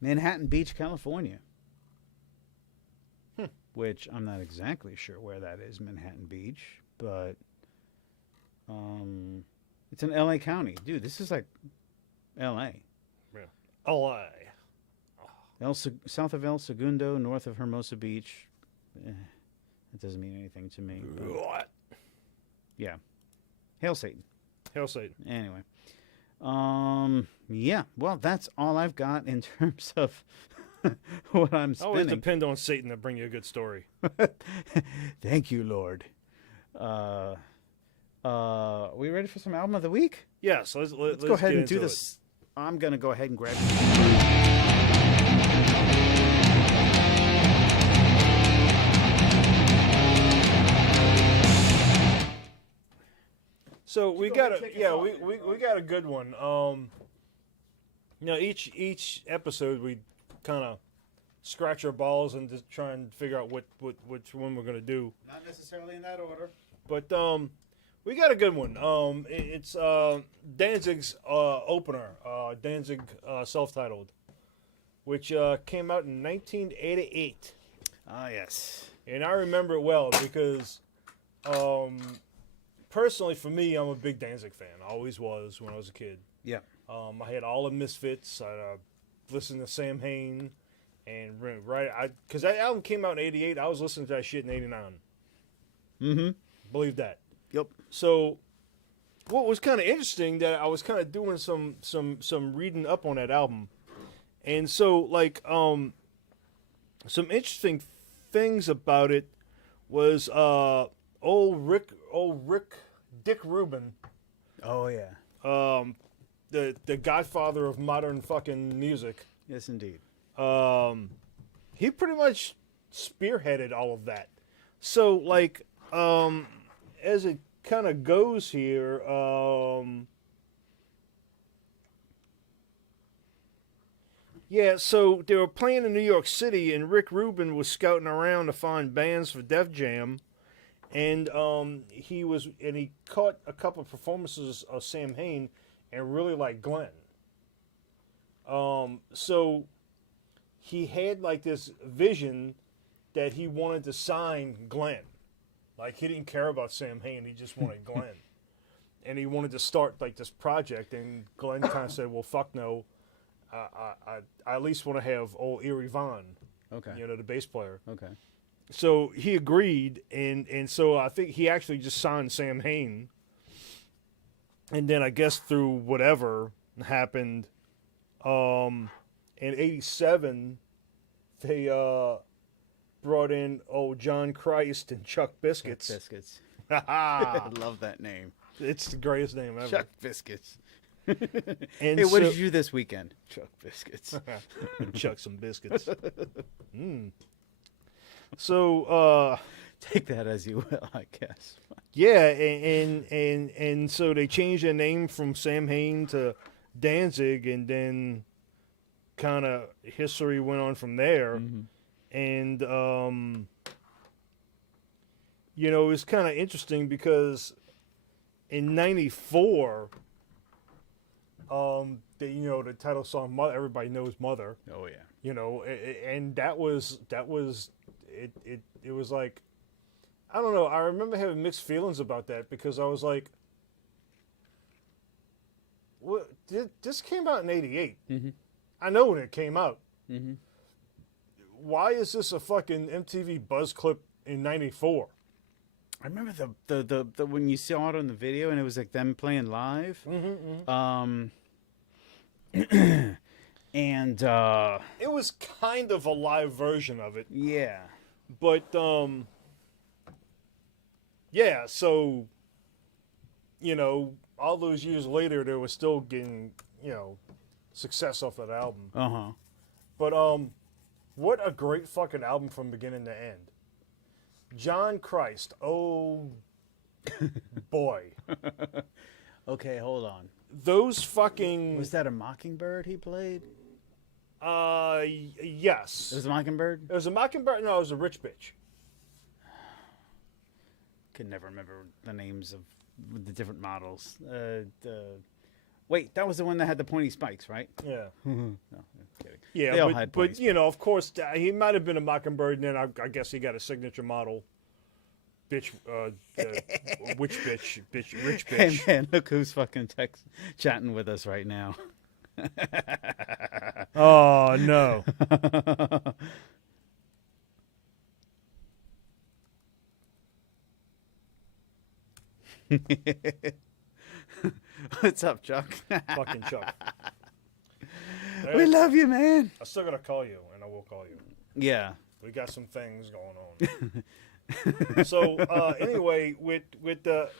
Manhattan Beach, California. Which I'm not exactly sure where that is, Manhattan Beach, but it's in LA County. Dude, this is like LA. Yeah. LA. South of El Segundo, north of Hermosa Beach. It doesn't mean anything to me. What? Yeah. Hail Satan. Hail Satan. Anyway. Yeah. Well, that's all I've got in terms of what I'm spinning. Always depend on Satan to bring you a good story. Thank you, Lord. We ready for some album of the week? Yes. Let's go ahead and do this. I'm going to go ahead and grab it. So we got a good one. Each episode we kind of scratch our balls and just try and figure out which one we're gonna do. Not necessarily in that order, but we got a good one. It's Danzig's opener, Danzig self-titled, which came out in 1988. Ah, yes. And I remember it well because. Personally, for me, I'm a big Danzig fan. I always was when I was a kid. Yeah. I had all the Misfits. I listened to Sam Hain, and because that album came out in '88, I was listening to that shit in '89. Mm-hmm. Believe that. Yep. So, what was kind of interesting that I was kind of doing some reading up on that album, and so like some interesting things about it was old Dick Rubin. Oh yeah. The godfather of modern fucking music. Yes, indeed. He pretty much spearheaded all of that. So like as it kind of goes here, so they were playing in New York City, and Rick Rubin was scouting around to find bands for Def Jam. And he caught a couple of performances of Sam Hain and really liked Glenn. So he had like this vision that he wanted to sign Glenn. Like he didn't care about Sam Hain, he just wanted Glenn. And he wanted to start like this project, and Glenn kind of said, well, fuck no. I at least want to have old Erie Vaughn. Okay. The bass player. Okay. So he agreed, and so I think he actually just signed Sam Hain. And then I guess through whatever happened, in '87, they brought in John Christ and Chuck Biscuits. Chuck Biscuits. I Ha love that name. It's the greatest name ever. Chuck Biscuits. And hey, what did you do this weekend? Chuck Biscuits. Chuck some biscuits. So, take that as you will, I guess. yeah, and so they changed their name from Samhain to Danzig, and then kind of history went on from there. And you know, it's kind of interesting because in '94, the title song "Mother," everybody knows "Mother." Oh yeah. You know, and that was it was like, I don't know. I remember having mixed feelings about that because I was like, "What? This came out in '88. I know when it came out. Why is this a fucking MTV buzz clip in '94?" I remember the when you saw it on the video and it was like them playing live. And It was kind of a live version of it, yeah. but yeah. So, you know, all those years later, they were still getting, you know, success off that album. But what a great fucking album from beginning to end. John Christ, oh boy. Okay, hold on. Those fucking Was that a Mockingbird he played? yes. It was a Mockingbird? It was a Mockingbird. No, it was a Rich Bitch. Could never remember the names of the different models. Wait, that was the one that had the pointy spikes, right? Yeah. No, I'm kidding. Yeah, They all had pointy but you know, of course, he might have been a Mockingbird, and then I guess he got a signature model. Bitch, which bitch, rich bitch. Hey man, look who's fucking chatting with us right now. Oh no. What's up, Chuck? Fucking Chuck. We love you, man. I still gotta call you, and I will call you. Yeah. We got some things going on. So anyway, with the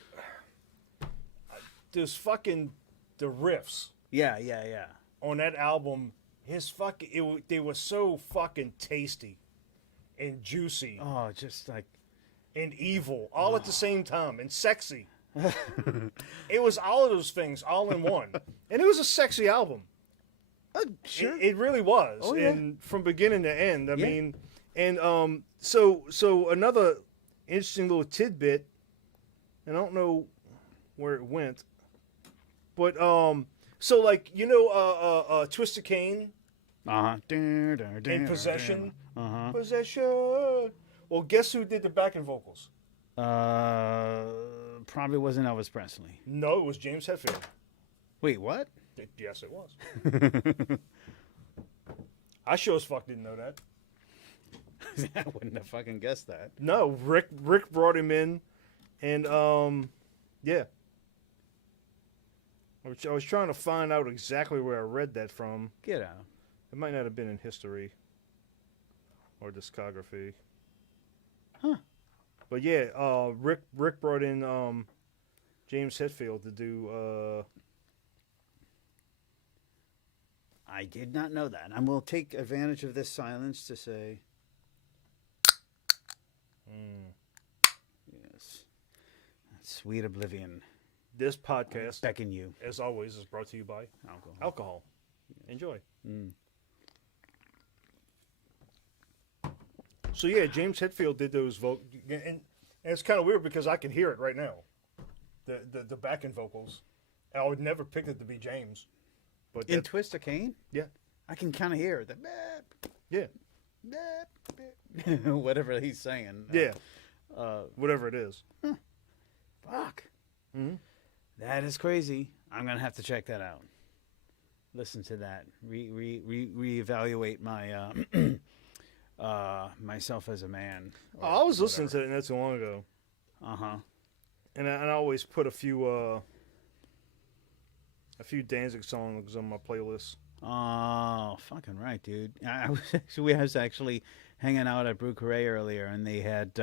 this fucking the riffs Yeah. on that album, they were so fucking tasty and juicy Oh, just like and evil all at the same time and sexy. It was all of those things all in one, and it was a sexy album. sure. It really was, Oh, yeah. and from beginning to end. I Yeah. mean, and so another interesting little tidbit, and I don't know where it went, but so like you know, Twisted Cain In Possession. Uh-huh. Possession. Well, guess who did the backing vocals? Probably wasn't Elvis Presley. No, it was James Hetfield. Wait, what? Yes, it was. I sure as fuck didn't know that. I wouldn't have fucking guessed that. No, Rick brought him in, and yeah. I was trying to find out exactly where I read that from. Get out. It might not have been in history or discography. Huh. But yeah, Rick brought in James Hetfield to do. I did not know that. I will take advantage of this silence to say. Yes. Sweet oblivion. This podcast, Beckon you. as always, is brought to you by Alcohol. alcohol. Enjoy. So yeah, James Hetfield did those vocals, and it's kind of weird because I can hear it right now, the backing vocals. And I would never pick it to be James, but In Twist of Cain? yeah, I can kind of hear it. yeah, Whatever he's saying. yeah, whatever it is. Fuck. Mm-hmm. That is crazy. I'm going to have to check that out. Listen to that. Reevaluate my myself as a man. Oh, I was listening to it not too long ago, Uh-huh. and I always put a few A few Danzig songs on my playlist. Oh, fucking right, dude. We was actually hanging out at Brew Carré earlier, and they had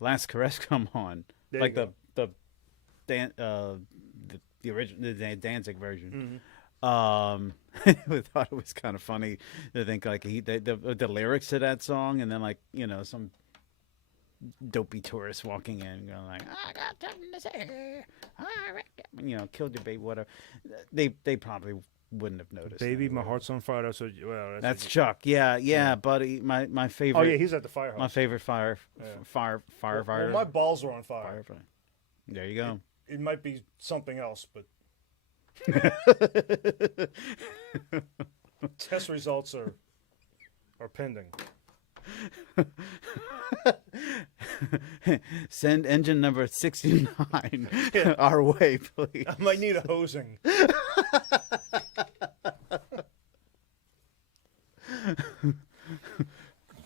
Last Caress come on, There like you the the original the Danzig version. Mm-hmm. I thought it was kind of funny to think like the lyrics to that song, and then like some dopey tourist walking in, going like, "I got something to say," killed your baby, whatever. They probably wouldn't have noticed. Baby, anyway. My heart's on fire. That's what. Well, That's Chuck. Yeah, buddy. My favorite. Oh yeah, he's at the firehouse. My favorite firefighter. Well, my balls are on fire. Firefighter. There you go. It might be something else, but test results are pending. Send engine number 69 our way, please. I might need a hosing.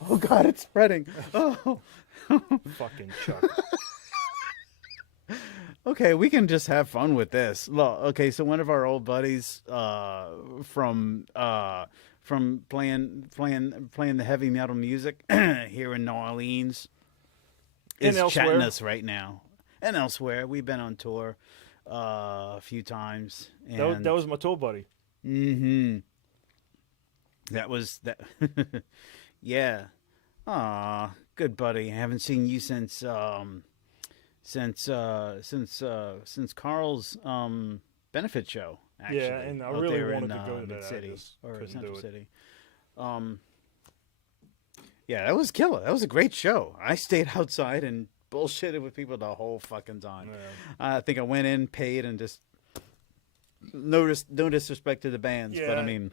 Oh God, it's spreading. Oh, fucking Chuck. Okay, we can just have fun with this. Look, okay, so one of our old buddies from playing the heavy metal music here in New Orleans is chatting us right now, and elsewhere. We've been on tour a few times. And that was my tour buddy. Mm-hmm. That was that. Yeah. Aw, good buddy. I haven't seen you since Carl's benefit show. Actually, yeah, and I really wanted to go to that city or Central do City. Yeah, that was killer. That was a great show. I stayed outside and bullshitted with people the whole fucking time. Yeah. I think I went in, paid, and just no disrespect to the bands, yeah, but I mean,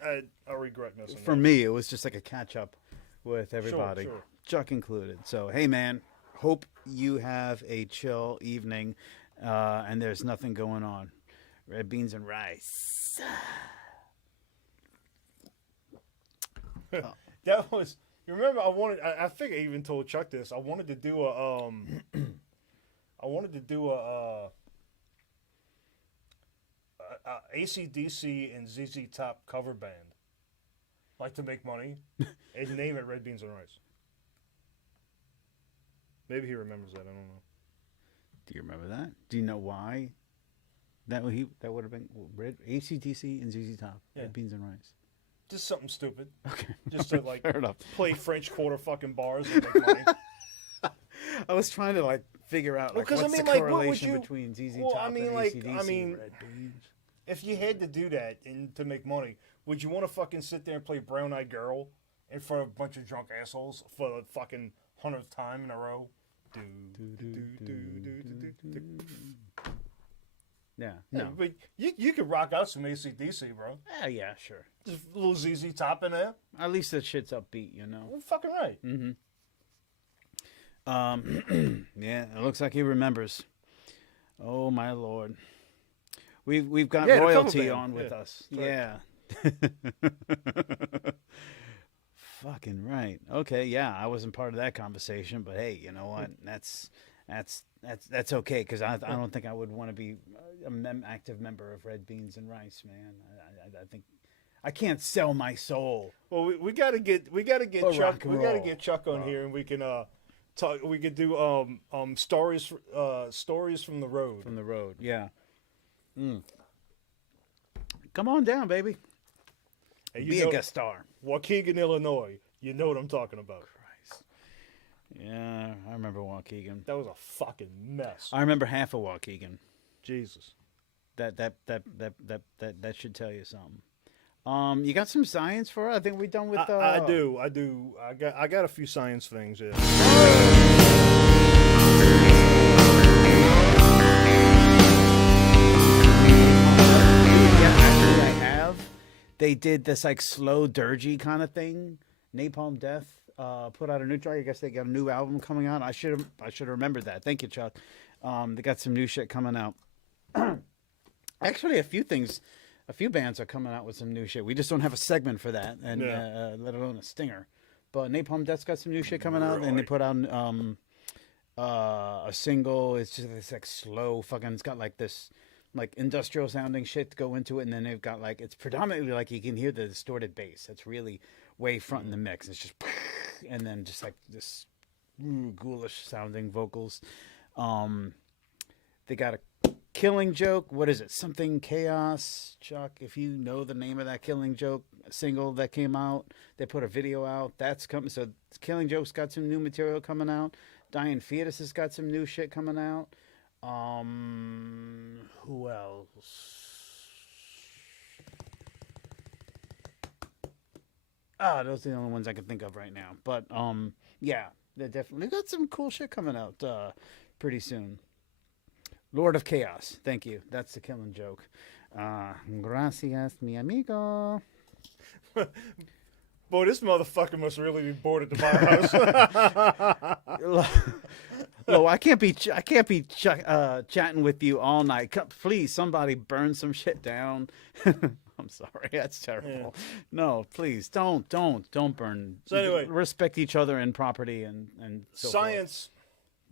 I regret missing. For me, it was just like a catch up with everybody, sure. Chuck included. So hey, man, hope you have a chill evening, and there's nothing going on. Red beans and rice. That was. You remember? I think I even told Chuck this. I wanted to do a AC/DC and ZZ Top cover band, like to make money, and name it Red Beans and Rice. Maybe he remembers that. I don't know. Do you remember that? Do you know why? That would have been AC/DC and ZZ Top, Red Beans and Rice. Just something stupid. Okay. Just to like Fair enough. Play French Quarter fucking bars and make money. I was trying to like figure out like what's the correlation between ZZ Top and AC/DC and Red Beans. If you had to do that and to make money, would you want to fucking sit there and play Brown Eyed Girl in front of a bunch of drunk assholes for the fucking 100th time in a row? Yeah, no. But you could rock out some AC/DC, bro. Yeah, sure. Just a little ZZ Top in there. At least that shit's upbeat, you know. Well, fucking right. Mm-hmm. Yeah, it looks like he remembers. Oh my lord. We've got royalty on with us. Yeah. Fucking right. Okay, yeah, I wasn't part of that conversation, but hey, you know what? That's okay, because I don't think I would want to be an active member of Red Beans and Rice, man. I think I can't sell my soul. Well, we gotta get Chuck. We gotta get Chuck on here, and we can talk. We could do stories from the road. From the road, yeah. Come on down, baby. Hey, be a guest star. Waukegan, Illinois. You know what I'm talking about. Christ. Yeah, I remember Waukegan. That was a fucking mess. I remember half of Waukegan. Jesus. That should tell you something. You got some science for it? I think we're done with. I do. I got a few science things. Yeah. They did this like slow dirgy kind of thing. Napalm Death put out a new track. I guess they got a new album coming out. I should have remembered that. Thank you, Chuck. They got some new shit coming out. Actually, a few bands are coming out with some new shit. We just don't have a segment for that, and let alone a stinger. But Napalm Death's got some new shit coming out, and they put out a single. It's just this like slow fucking. It's got like this like industrial sounding shit to go into it, and then they've got like it's predominantly like you can hear the distorted bass. That's really way front in the mix. It's just and then just like this ghoulish sounding vocals. They got a Killing Joke. What is it? Something Chaos, Chuck. If you know the name of that Killing Joke single that came out, they put a video out. That's coming. So Killing Joke's got some new material coming out. Dying Fetus has got some new shit coming out. Who else? Those are the only ones I can think of right now. But yeah, they definitely got some cool shit coming out pretty soon. Lord of Chaos. Thank you. That's the Killing Joke. Gracias, mi amigo. Boy, this motherfucker must really be bored at the firehouse. No, I can't be chatting with you all night. Please, somebody burn some shit down. I'm sorry, that's terrible. Yeah. No, please don't burn. So anyway, respect each other and property and so science. Forth.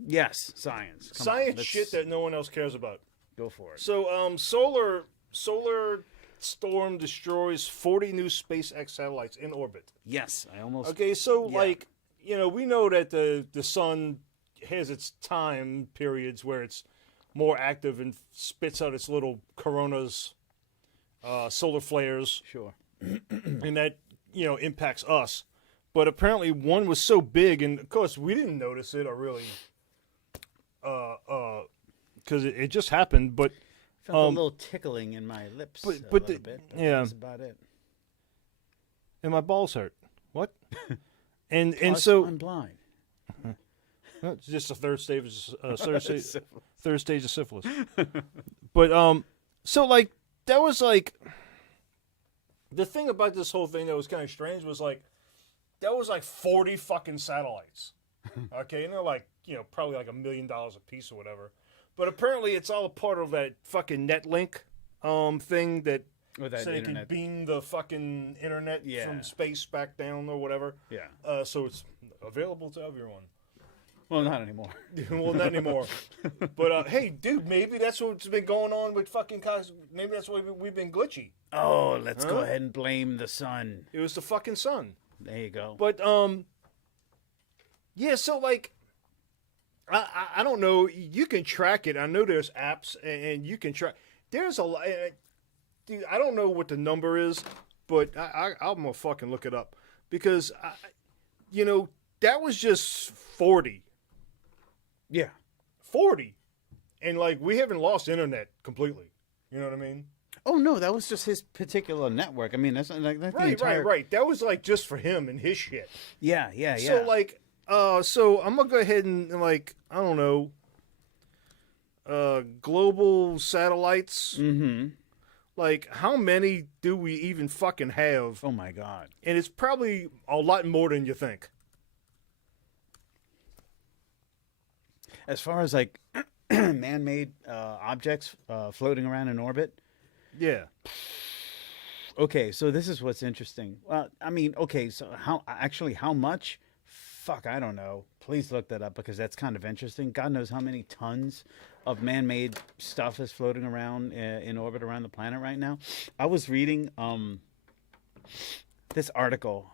Yes, science. Science shit that no one else cares about. Go for it. So, solar storm destroys 40 new SpaceX satellites in orbit. Yes, I almost. Okay, so like, we know that the sun has its time periods where it's more active and spits out its little coronas, solar flares. Sure. And that impacts us. But apparently, one was so big, and of course we didn't notice it or really. Because it just happened, but felt a little tickling in my lips. But a little bit. Yeah, that's about it. And my balls hurt. What? and Plus, so I'm blind. It's just a third stage of syphilis. But so like that was like the thing about this whole thing that was kind of strange was like that was like 40 fucking satellites. Okay, and they're like, probably like $1 million a piece or whatever. But apparently it's all a part of that fucking Netlink thing that so they can beam the fucking internet from space back down or whatever. Yeah. So it's available to everyone. Well, not anymore. Well, not anymore. But hey, dude, maybe that's what's been going on with fucking cars. Maybe that's why we've been glitchy. Oh, let's go ahead and blame the sun. It was the fucking sun. There you go. But yeah, so like, I don't know. You can track it. I know there's apps, and you can track. There's a lot. Dude, I don't know what the number is, but I'm gonna fucking look it up because, that was just 40. Yeah, 40, and like we haven't lost internet completely. You know what I mean? Oh no, that was just his particular network. I mean, that's like that's right. That was like just for him and his shit. Yeah. So like. So I'm gonna go ahead and like I don't know, global satellites. Mm-hmm. Like how many do we even fucking have? Oh my god! And it's probably a lot more than you think. As far as like man-made objects floating around in orbit. Yeah. Okay, so this is what's interesting. Well, I mean, okay, so how much? Fuck, I don't know. Please look that up because that's kind of interesting. God knows how many tons of man-made stuff is floating around in orbit around the planet right now. I was reading this article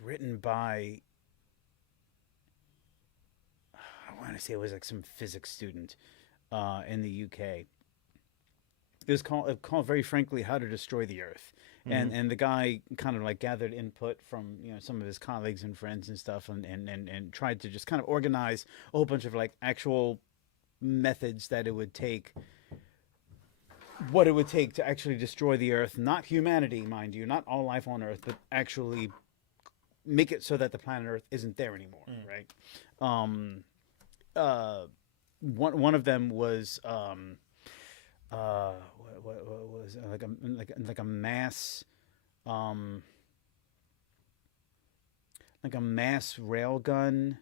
written by, I want to say it was like some physics student in the UK. It was called very frankly, How to Destroy the Earth. Mm-hmm. And the guy kind of like gathered input from some of his colleagues and friends and stuff and tried to just kind of organize a whole bunch of like actual methods that it would take, what it would take to actually destroy the Earth, not humanity, mind you, not all life on Earth, but actually make it so that the planet Earth isn't there anymore, right? One of them was what was it? like a mass like a mass railgun.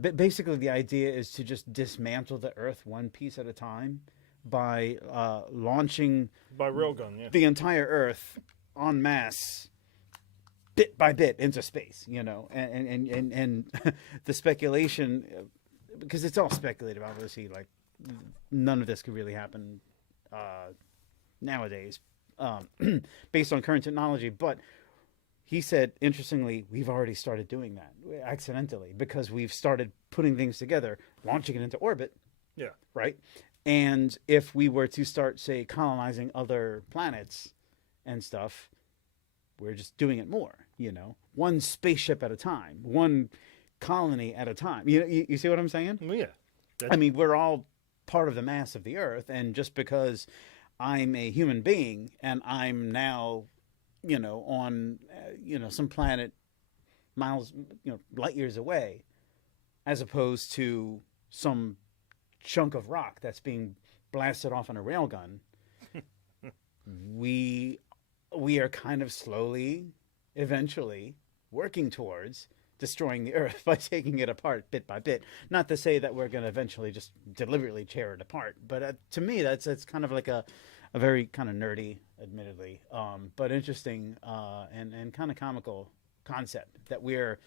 Basically, the idea is to just dismantle the Earth one piece at a time by launching by railgun, the entire Earth en masse, bit by bit into space. And the speculation, because it's all speculative, obviously, like none of this could really happen nowadays based on current technology. But he said, interestingly, we've already started doing that accidentally because we've started putting things together, launching it into orbit. Yeah. Right. And if we were to start, say, colonizing other planets and stuff, we're just doing it more, one spaceship at a time, one colony at a time. You see what I'm saying? Well, yeah. I mean, we're all part of the mass of the Earth. And just because I'm a human being and I'm now, on, some planet miles, light years away, as opposed to some chunk of rock that's being blasted off on a railgun, we are kind of slowly, eventually, working towards destroying the Earth by taking it apart bit by bit. Not to say that we're going to eventually just deliberately tear it apart, but to me, that's kind of like a very kind of nerdy, admittedly, but interesting and kind of comical concept that we're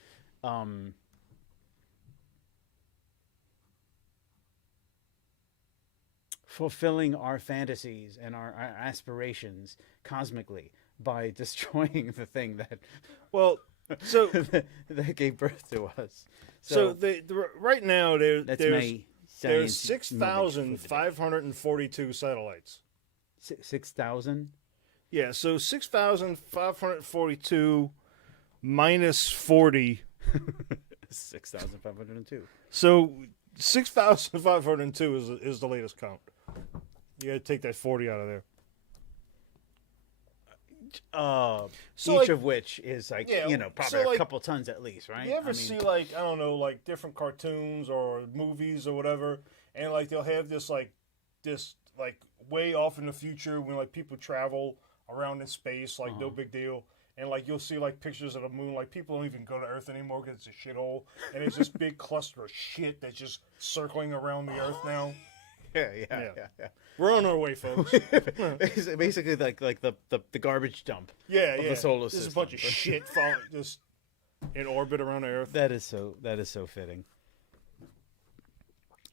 fulfilling our fantasies and our aspirations cosmically by destroying the thing that so that gave birth to us. So right now there's 6,542 satellites. 6,000? Yeah, so 6,542 minus 40. 6,502. So 6,502 is the latest count. You got to take that 40 out of there. Each of which is probably a couple tons at least, right? You ever see different cartoons or movies or whatever, and they'll have this way off in the future when people travel around in space, no big deal. And you'll see pictures of the moon, people don't even go to Earth anymore because it's a shithole, and it's this big cluster of shit that's just circling around the Earth now. Yeah. We're on our way, folks. Basically, like the garbage dump. Of the solar system. This is a bunch of shit falling just in orbit around the Earth. That is so fitting,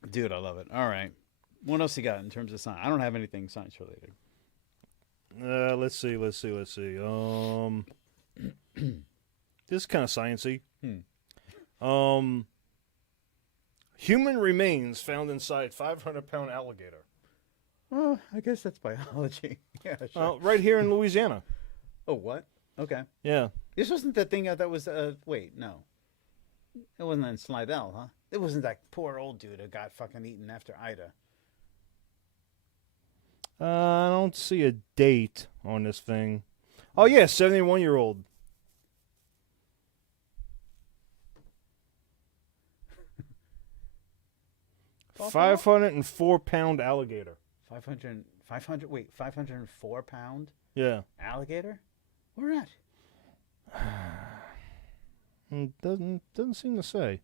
dude. I love it. All right, what else you got in terms of science? I don't have anything science related. Let's see. This is kind of sciencey. Human remains found inside 500-pound alligator. Well, I guess that's biology. Yeah, sure. Right here in Louisiana. Oh, what? Okay. Yeah. This wasn't the thing that was. Wait, no. It wasn't in Slidell, huh? It wasn't that poor old dude who got fucking eaten after Ida. I don't see a date on this thing. Oh, yeah, 71-year-old. £504 alligator. 504 pound? Yeah. Alligator? Where at? Doesn't seem to say.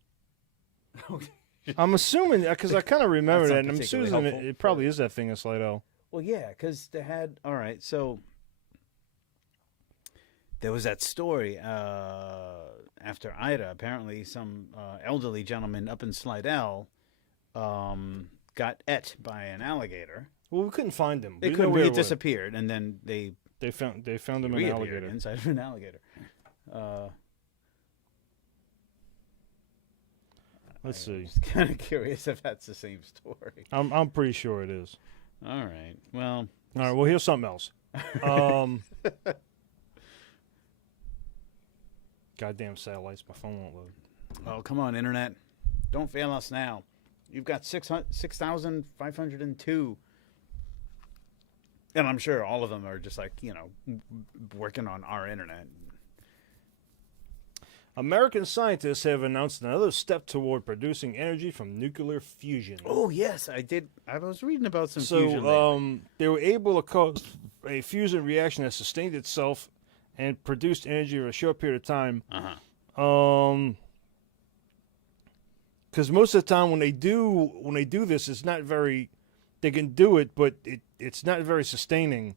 I'm assuming, because I kind of remember that, and I'm assuming it probably is that thing in Slidell. Well, yeah, because they had, all right, so there was that story after Ida. Apparently some elderly gentleman up in Slidell got ate by an alligator. Well, we couldn't find him. They couldn't. He disappeared, and then they found him in an alligator. Inside of an alligator. Let's see. I'm just kind of curious if that's the same story. I'm pretty sure it is. All right. Well. All right. Well, here's something else. Goddamn satellites! My phone won't load. Oh, come on, internet! Don't fail us now. You've got 6,502. And I'm sure all of them are just working on our internet. American scientists have announced another step toward producing energy from nuclear fusion. Oh, yes, I did. I was reading about some fusion. So they were able to cause a fusion reaction that sustained itself and produced energy for a short period of time. Because most of the time when they do this, it's not very. They can do it, but it's not very sustaining.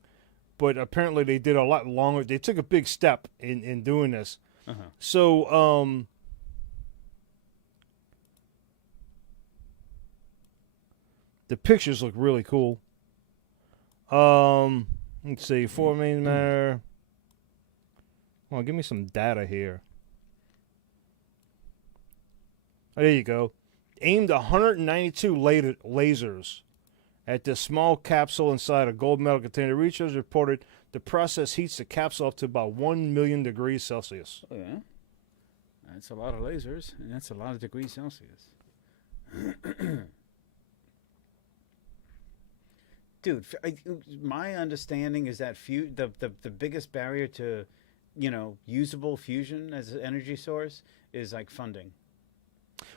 But apparently they did a lot longer. They took a big step in doing this. So The pictures look really cool. Let's see. Four main matter. Well, give me some data here. Oh, there you go. Aimed 192 lasers at this small capsule inside a gold metal container. Researchers reported the process heats the capsule up to about 1 million degrees Celsius. Oh, yeah? That's a lot of lasers, and that's a lot of degrees Celsius. Dude, my understanding is that the biggest barrier to, usable fusion as an energy source is like funding.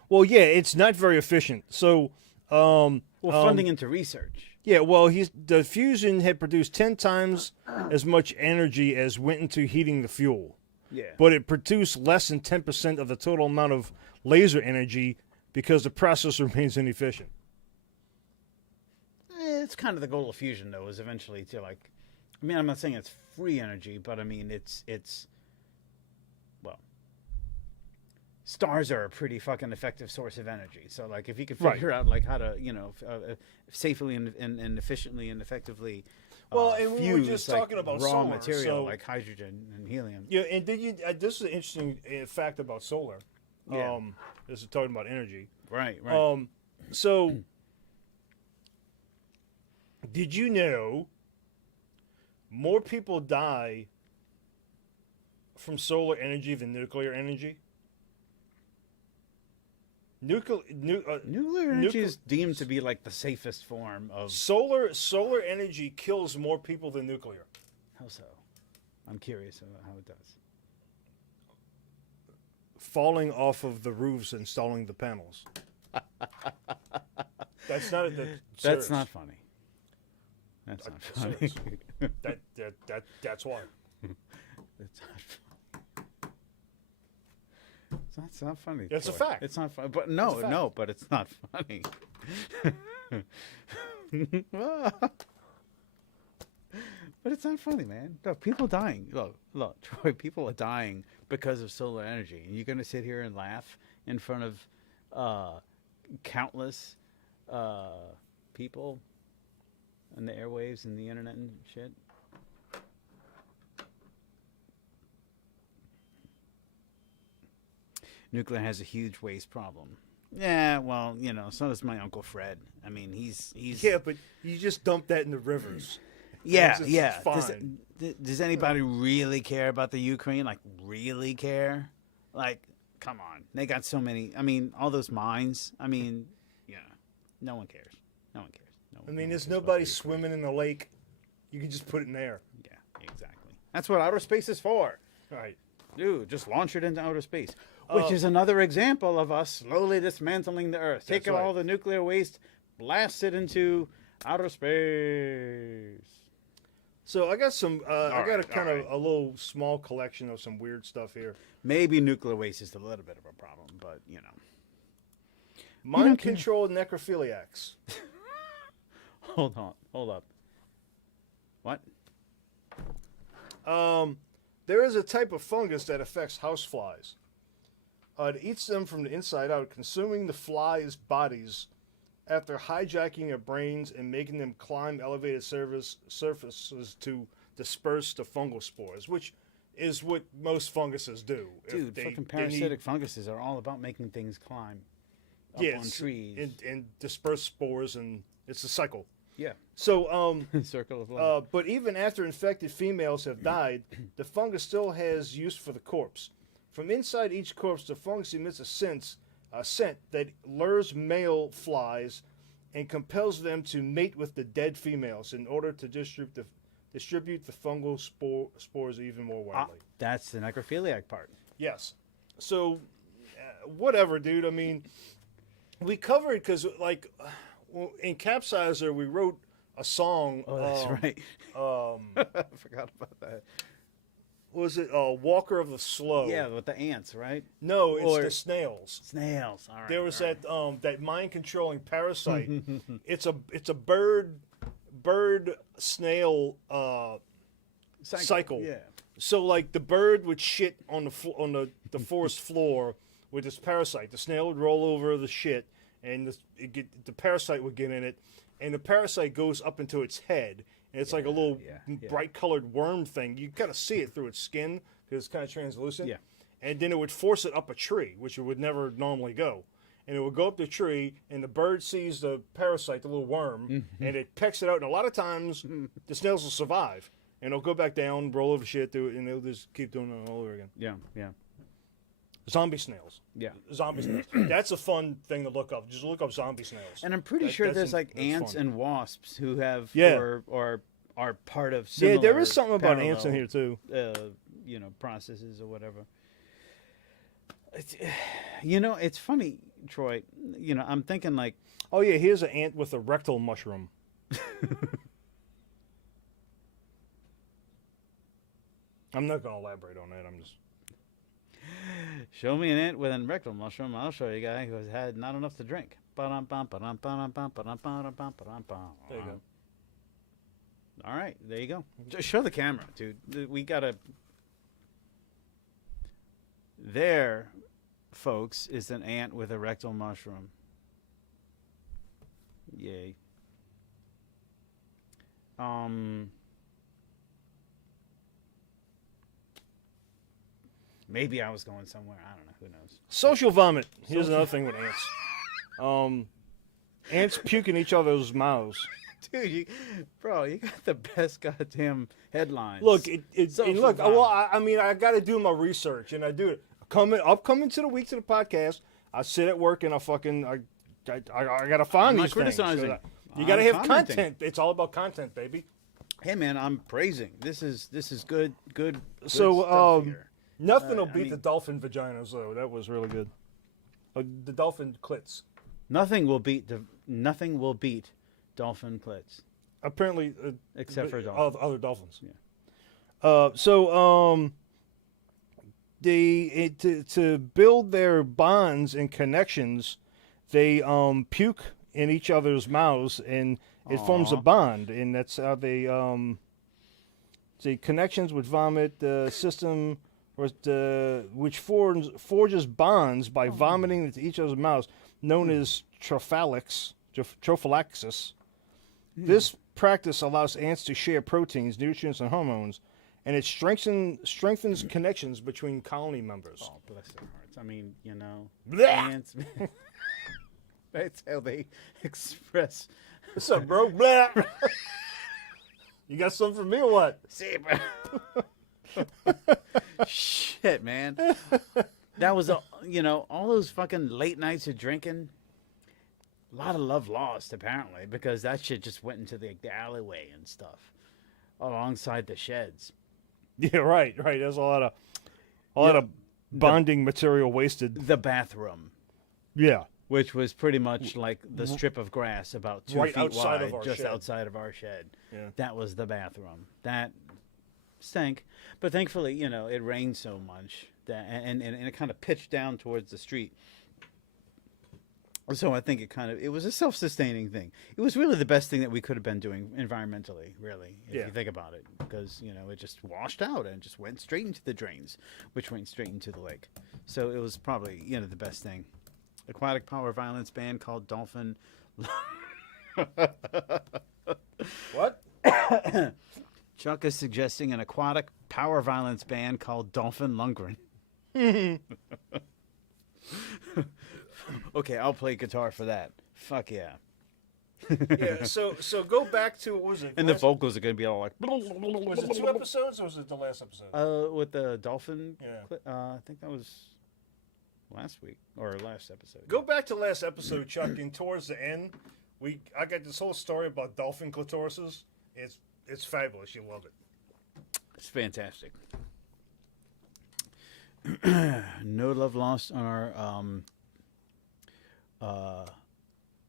Well, yeah, it's not very efficient. So, funding into research. Yeah, well, the fusion had produced 10 times as much energy as went into heating the fuel. Yeah. But it produced less than 10% of the total amount of laser energy because the process remains inefficient. It's kind of the goal of fusion, though, is eventually to I'm not saying it's free energy, but I mean it's stars are a pretty fucking effective source of energy. So if you could figure out how to safely and efficiently and effectively and we were fuse just talking about raw solar, material like hydrogen and helium. Yeah, and did you? This is an interesting fact about solar. Yeah. This is talking about energy. Right. So, did you know more people die from solar energy than nuclear energy? Nuclear energy is deemed to be the safest form of solar energy kills more people than nuclear. How so? I'm curious about how it does. Falling off of the roofs, installing the panels. That's not That's not funny. That's not funny. That's why. It's not funny. It's not funny. It's a fact. It's not funny. But no, but it's not funny. But it's not funny, man. No, people dying. Look, Troy, people are dying because of solar energy. And you're going to sit here and laugh in front of countless people on the airwaves and the internet and shit? Nuclear has a huge waste problem. Yeah, well, so does my Uncle Fred. I mean, he's Yeah, but you just dump that in the rivers. Yeah. It's fine. Does anybody really care about the Ukraine? Really care? Come on. They got so many. I mean, all those mines. I mean, yeah. No one cares. No one cares. There's nobody swimming in the lake. You can just put it in there. Yeah, exactly. That's what outer space is for. Right. Dude, just launch it into outer space. Which is another example of us slowly dismantling the Earth. Take all the nuclear waste, blast it into outer space. So I got some. I got a little small collection of some weird stuff here. Maybe nuclear waste is a little bit of a problem, but Mind-controlled necrophiliacs. Hold up. What? There is a type of fungus that affects houseflies. It eats them from the inside out, consuming the flies' bodies after hijacking their brains and making them climb elevated surfaces to disperse the fungal spores, which is what most funguses do. Dude, fucking parasitic funguses are all about making things climb up on trees. And disperse spores, and it's a cycle. Yeah. So, circle of life. but even after infected females have died, the fungus still has use for the corpse. From inside each corpse, the fungus emits a scent that lures male flies and compels them to mate with the dead females in order to distribute the fungal spores even more widely. That's the necrophiliac part. Yes. So, whatever, dude. I mean, we covered because, in Capsizer, we wrote a song. Oh, that's right. I forgot about that. Was it Walker of the Slow? Yeah, with the ants, right? No, it's the snails. Snails. All right. There was that mind controlling parasite. it's a bird snail cycle. Yeah. So the bird would shit on the forest floor with this parasite. The snail would roll over the shit, and the parasite would get in it, and the parasite goes up into its head, and it's like a little bright-colored worm thing. You kind of see it through its skin because it's kind of translucent. Yeah. And then it would force it up a tree, which it would never normally go. And it would go up the tree, and the bird sees the parasite, the little worm, and it pecks it out. And a lot of times, the snails will survive. And they'll go back down, roll over shit, do it, and they'll just keep doing it all over again. Yeah, yeah. Zombie snails. Yeah. Zombie snails. That's a fun thing to look up. Just look up zombie snails. And I'm pretty sure there's like ants and wasps who have or are part of similar there is something about ants in here too. Processes or whatever. It's funny, Troy. I'm thinking like, oh yeah, here's an ant with a rectal mushroom. I'm not going to elaborate on that. I'm just. Show me an ant with a rectal mushroom. I'll show you a guy who has had not enough to drink. There you go. All right, there you go. Just show the camera, dude. We gotta. There, folks, is an ant with a rectal mushroom. Yay. Maybe I was going somewhere. I don't know. Who knows? Social vomit. Here's another thing with ants. Ants puke in each other's mouths. Dude, you got the best goddamn headlines. Look, I mean, I got to do my research, and I do it. Upcoming to the week to the podcast, I sit at work and I got to find these things. Criticizing. You got to have content. It's all about content, baby. Hey, man, I'm praising. This is good. So, stuff here. Nothing will beat the dolphin vaginas, though. That was really good. The dolphin clits. Nothing will beat dolphin clits. Apparently, except for dolphins. Other dolphins. Yeah. To build their bonds and connections, they puke in each other's mouths, and it forms a bond, and that's how they the connections with vomit system. Which forges bonds by vomiting into each other's mouths, known as trophallaxis. This practice allows ants to share proteins, nutrients, and hormones, and it strengthens connections between colony members. Oh, bless their hearts. I mean, Blech! Ants. That's how they express. What's up, bro? Blech! You got something for me or what? See, bro. Shit, man. That was all those fucking late nights of drinking. A lot of love lost, apparently, because that shit just went into the alleyway and stuff, alongside the sheds. Yeah, right. There's a lot of bonding material wasted. The bathroom. Yeah. Which was pretty much like the strip of grass about 2 feet wide, just outside of our shed. Yeah. That was the bathroom. That stank, but thankfully, it rained so much that and it kind of pitched down towards the street. So I think it was a self-sustaining thing. It was really the best thing that we could have been doing environmentally, really, if you think about it, because it just washed out and just went straight into the drains, which went straight into the lake. So it was probably the best thing. Aquatic power violence band called Dolphin. What? Chuck is suggesting an aquatic power violence band called Dolphin Lundgren. Okay, I'll play guitar for that. Fuck yeah. Yeah, so go back to, what was it? And the vocals are going to be all like... Was it 2 episodes, or was it the last episode? With the dolphin? Yeah. I think that was last week, or last episode. Go back to last episode, Chuck, and towards the end, I got this whole story about dolphin clitorises. It's fabulous. You love it. It's fantastic. No love lost on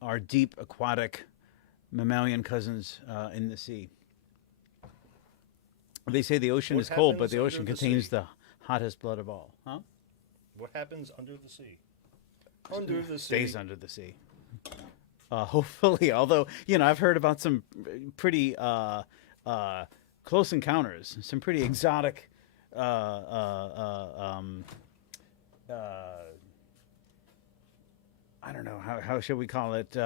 our deep aquatic mammalian cousins in the sea. They say the ocean is cold, but the ocean contains the hottest blood of all. Huh? What happens under the sea? Under the sea. Stays under the sea. Hopefully, although, I've heard about some pretty close encounters, some pretty exotic I don't know, how should we call it?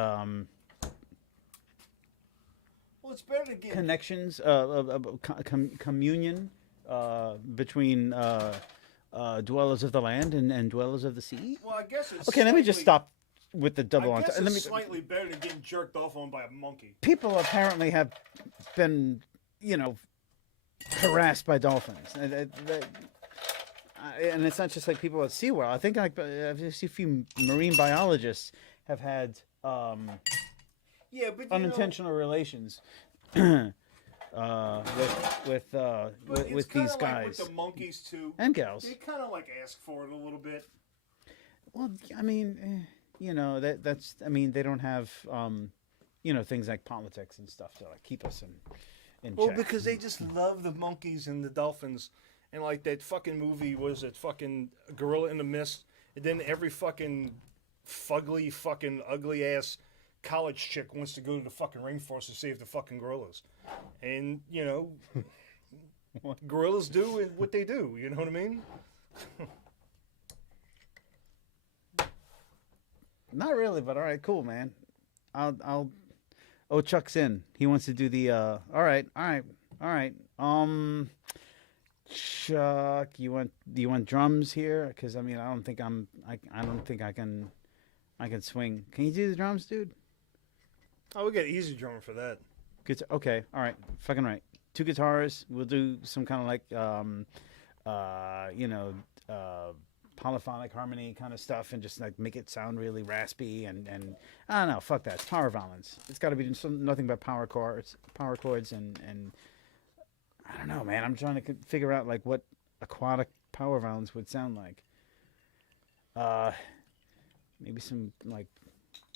Well, it's better to get connections, communion between dwellers of the land and dwellers of the sea. Well, I guess it's Okay, let me just stop with the double I guess entendre. it's slightly better than getting jerked off on by a monkey. People apparently have been, harassed by dolphins, and it's not just like people at SeaWorld. I think I've seen a few marine biologists have had Yeah, but unintentional relations with these guys with the monkeys too and gals. They kind of like ask for it a little bit. Well, I mean, that's. I mean, they don't have, things like politics and stuff to like keep us in Well, check. because they just love the monkeys and the dolphins, and like that fucking movie was it fucking Gorilla in the Mist, and then every fucking fugly fucking ugly ass college chick wants to go to the fucking rainforest to save the fucking gorillas, and gorillas do what they do. You know what I mean? Not really, but all right, cool, man. I'll. Oh, Chuck's in. He wants to do the. All right. Chuck, do you want drums here? Because I mean, I don't think I can swing. Can you do the drums, dude? Oh, we got easy drummer for that. Good. Okay. All right. Fucking right. 2 guitars. We'll do some kind of like polyphonic harmony kind of stuff, and just like make it sound really raspy and I don't know. Fuck that. It's power violins. It's got to be nothing but power chords, and I don't know, man. I'm trying to figure out like what aquatic power violins would sound like.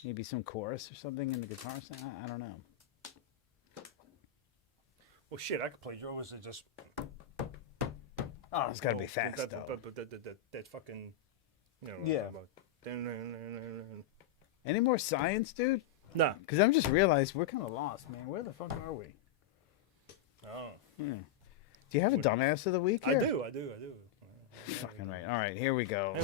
Maybe some chorus or something in the guitar. I don't know. Well, shit, I could play drums and just. Oh, it's got to be fast though. But that fucking. Yeah. About. Any more science, dude? No. Because I'm just realized we're kind of lost, man. Where the fuck are we? Oh. Do you have a dumbass of the week here? I do. Fucking right. All right, here we go.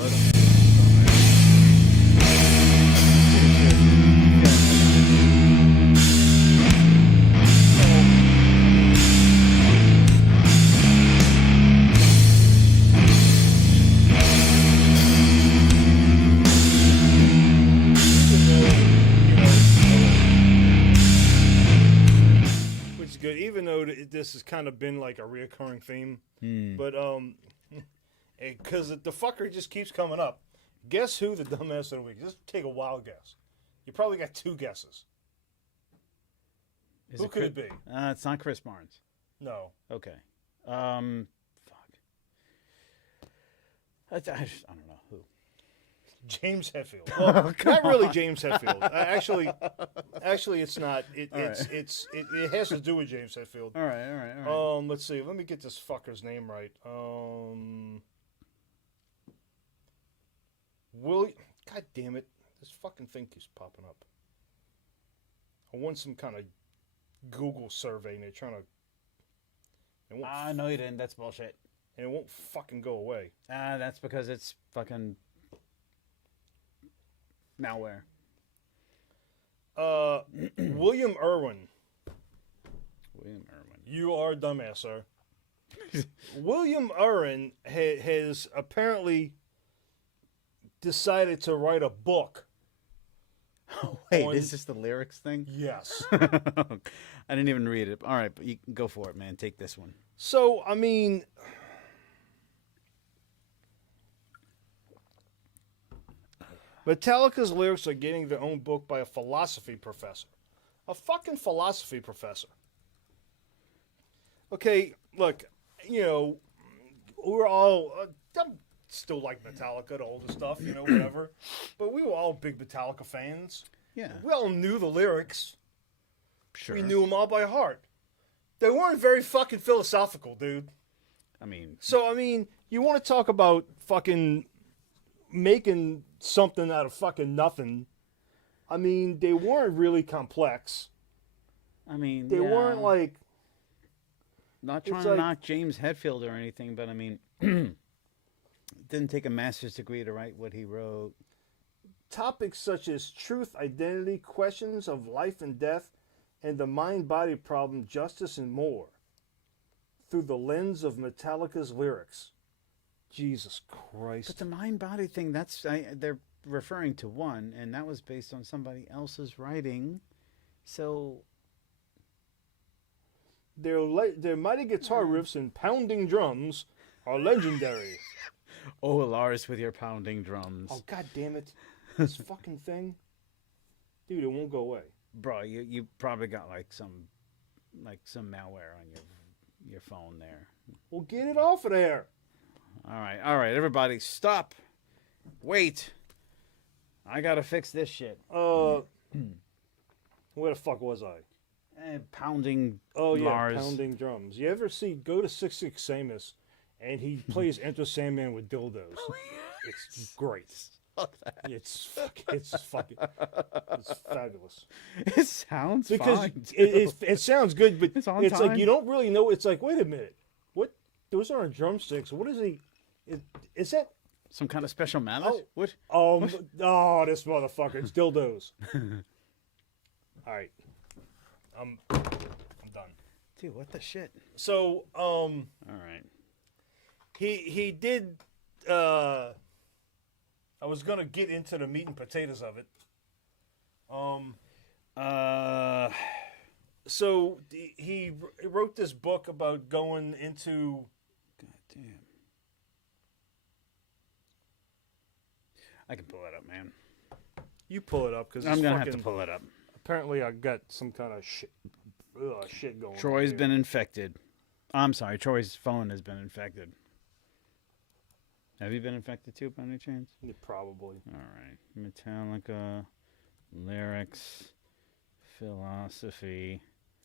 Which is good, even though this has kind of been like a reoccurring theme. But because the fucker just keeps coming up. Guess who the dumbass of the week? Just take a wild guess. You probably got 2 guesses. Who could it be? It's not Chris Barnes. No. Okay. Fuck. I don't know who. James Hetfield. Well, not really James Hetfield. Actually, it's not. It has to do with James Hetfield. All right. Let's see. Let me get this fucker's name right. God damn it! This fucking thing keeps popping up. I won some kind of Google survey, and they're trying to. No, you didn't. That's bullshit. And it won't fucking go away. That's because it's fucking malware. William Irwin. William Irwin. You are a dumbass, sir. William Irwin has apparently decided to write a book. Oh, wait, is this the lyrics thing? Yes. I didn't even read it. All right, but you can go for it, man. Take this one. So, I mean, Metallica's lyrics are getting their own book by a philosophy professor. A fucking philosophy professor. Okay, look, we're all... I'm still like Metallica, the older stuff, whatever. But we were all big Metallica fans. Yeah. We all knew the lyrics. Sure. We knew them all by heart. They weren't very fucking philosophical, dude. I mean... So, you want to talk about fucking making something out of fucking nothing. They weren't really complex. They weren't like... Not trying to knock James Hetfield or anything, but didn't take a master's degree to write what he wrote. Topics such as truth, identity, questions of life and death, and the mind-body problem, justice, and more through the lens of Metallica's lyrics. Jesus Christ. But the mind-body thing, they're referring to one, and that was based on somebody else's writing. So their mighty guitar riffs and pounding drums are legendary. Oh, Lars with your pounding drums. Oh, God damn it. This fucking thing. Dude, it won't go away. Bro, you probably got some malware on your phone there. Well, get it off of there. All right, everybody, stop. Wait. I gotta fix this shit. Where the fuck was I? Pounding. Oh yeah, Lars. pounding drums. You ever go to 66 Samus, and he plays Enter Sandman with dildos? It's great. It's fabulous. It sounds because fine. It sounds good, but it's like you don't really know. It's like, wait a minute, what? Those aren't drumsticks. What is he? Is that some kind of special mallet? Oh. What? Oh, this motherfucker! It's dildos. All right, I'm done. Dude, what the shit? So, all right. He did. I was gonna get into the meat and potatoes of it. So he wrote this book about going into. God damn. I can pull it up, man. You pull it up because I'm gonna have to pull it up. Apparently, I got some kind of shit going. Troy's been infected. I'm sorry, Troy's phone has been infected. Have you been infected too, by any chance? Yeah, probably. All right. Metallica, lyrics, philosophy.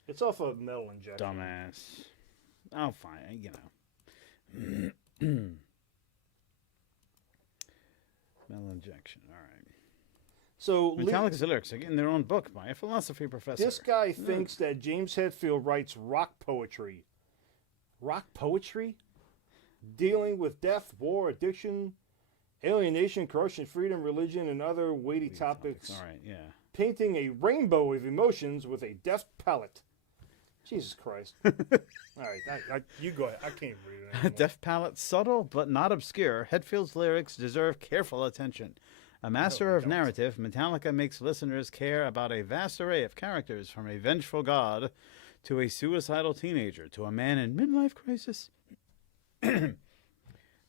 It's off of Metal Injection. Dumbass. Oh, fine. You know. Metal Injection. All right. So Metallica's lyrics are in their own book by a philosophy professor. This guy thinks that James Hetfield writes rock poetry. Rock poetry? Dealing with death, war, addiction, alienation, corruption, freedom, religion, and other weighty topics. All right, yeah. Painting a rainbow of emotions with a deft palette. Jesus Christ. All right, you go ahead. I can't read it anymore. Deft palette, subtle but not obscure. Hetfield's lyrics deserve careful attention. A master of narrative, Metallica makes listeners care about a vast array of characters, from a vengeful god to a suicidal teenager to a man in midlife crisis. The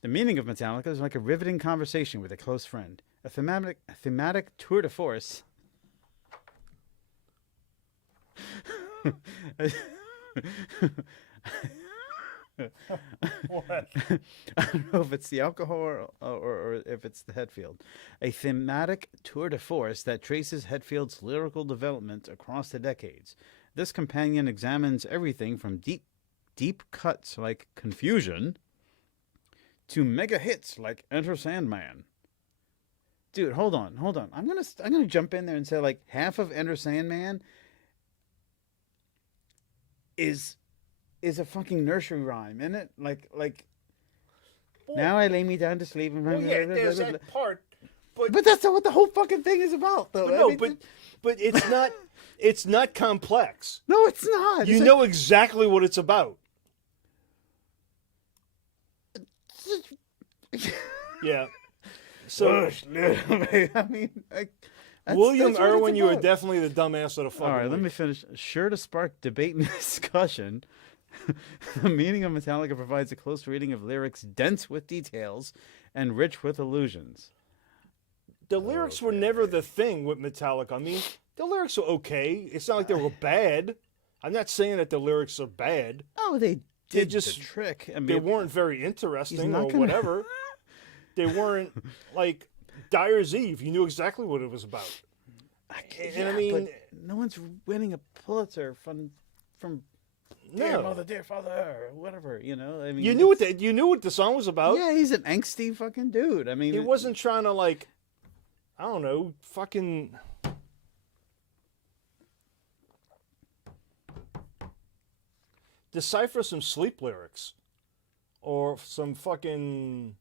meaning of Metallica is like a riveting conversation with a close friend, a thematic tour de force. What? I don't know if it's the alcohol or if it's the Hetfield. A thematic tour de force that traces Hetfield's lyrical development across the decades. This companion examines everything from deep cuts like Confusion to mega hits like Enter Sandman. Dude, hold on. I'm gonna jump in there and say, like, half of Enter Sandman is a fucking nursery rhyme, isn't it? Like well, now I lay me down to sleep. Well, yeah, there's that part, but that's not what the whole fucking thing is about, though. But it's not. It's not complex. No, it's not. You know exactly what it's about. Yeah. So I mean, William Irwin, you are definitely the dumbass of the fucking. All right, let me finish. Sure to spark debate and discussion. The meaning of Metallica provides a close reading of lyrics dense with details and rich with allusions. The lyrics were never the thing with Metallica. I mean, the lyrics are okay. It's not like they were bad. I'm not saying that the lyrics are bad. Oh, they did just the trick. I mean, they weren't very interesting or whatever. They weren't like Dyer's Eve. You knew exactly what it was about. And I mean, but no one's winning a Pulitzer from Dear Mother, Dear Father, or whatever. You know, I mean, you knew what the song was about. Yeah, he's an angsty fucking dude. I mean, he wasn't trying to, like, I don't know, fucking. Decipher some sleep lyrics or some fucking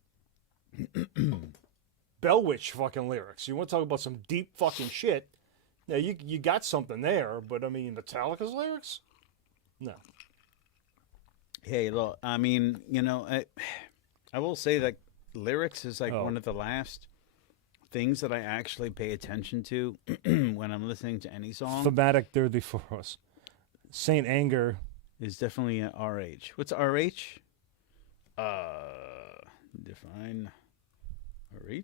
Bell Witch fucking lyrics. You want to talk about some deep fucking shit? Yeah, you got something there, but I mean, Metallica's lyrics? No. Hey, look, I mean, I will say that lyrics is like Oh. one of the last things that I actually pay attention to when I'm listening to any song. Thematic dirty for us. Saint Anger. Is definitely an RH. What's RH? Define RH.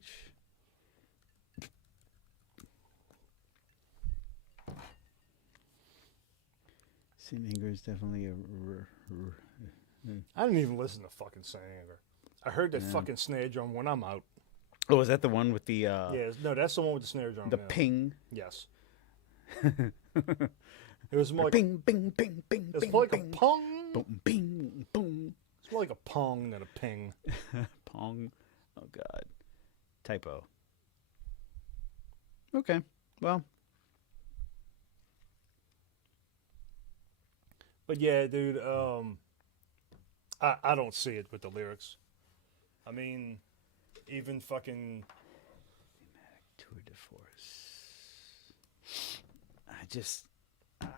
Saint Anger is definitely a. I didn't even listen to fucking Saint Anger. I heard that Yeah. fucking snare drum when I'm out. Oh, is that the one with the Yeah, no, that's the one with the snare drum. the yeah. ping? Yes. It was more like Bing, bing, bing, bing, it's bing, more like bing, a pong. boom, bing, boom, It's more like a pong than a ping. pong. Oh God, typo. Okay, well, But yeah, dude, I don't see it with the lyrics. I mean, even fucking tour de force.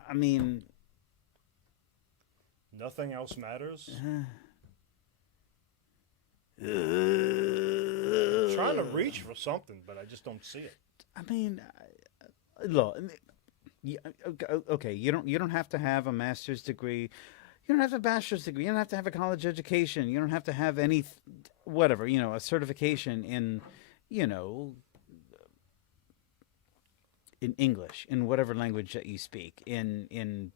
I mean, nothing else matters. Trying to reach for something, but I just don't see it. I mean, look. Okay, you don't have to have a master's degree. You don't have a bachelor's degree. You don't have to have a college education. You don't have to have any, whatever, a certification in, in English, in whatever language that you speak, in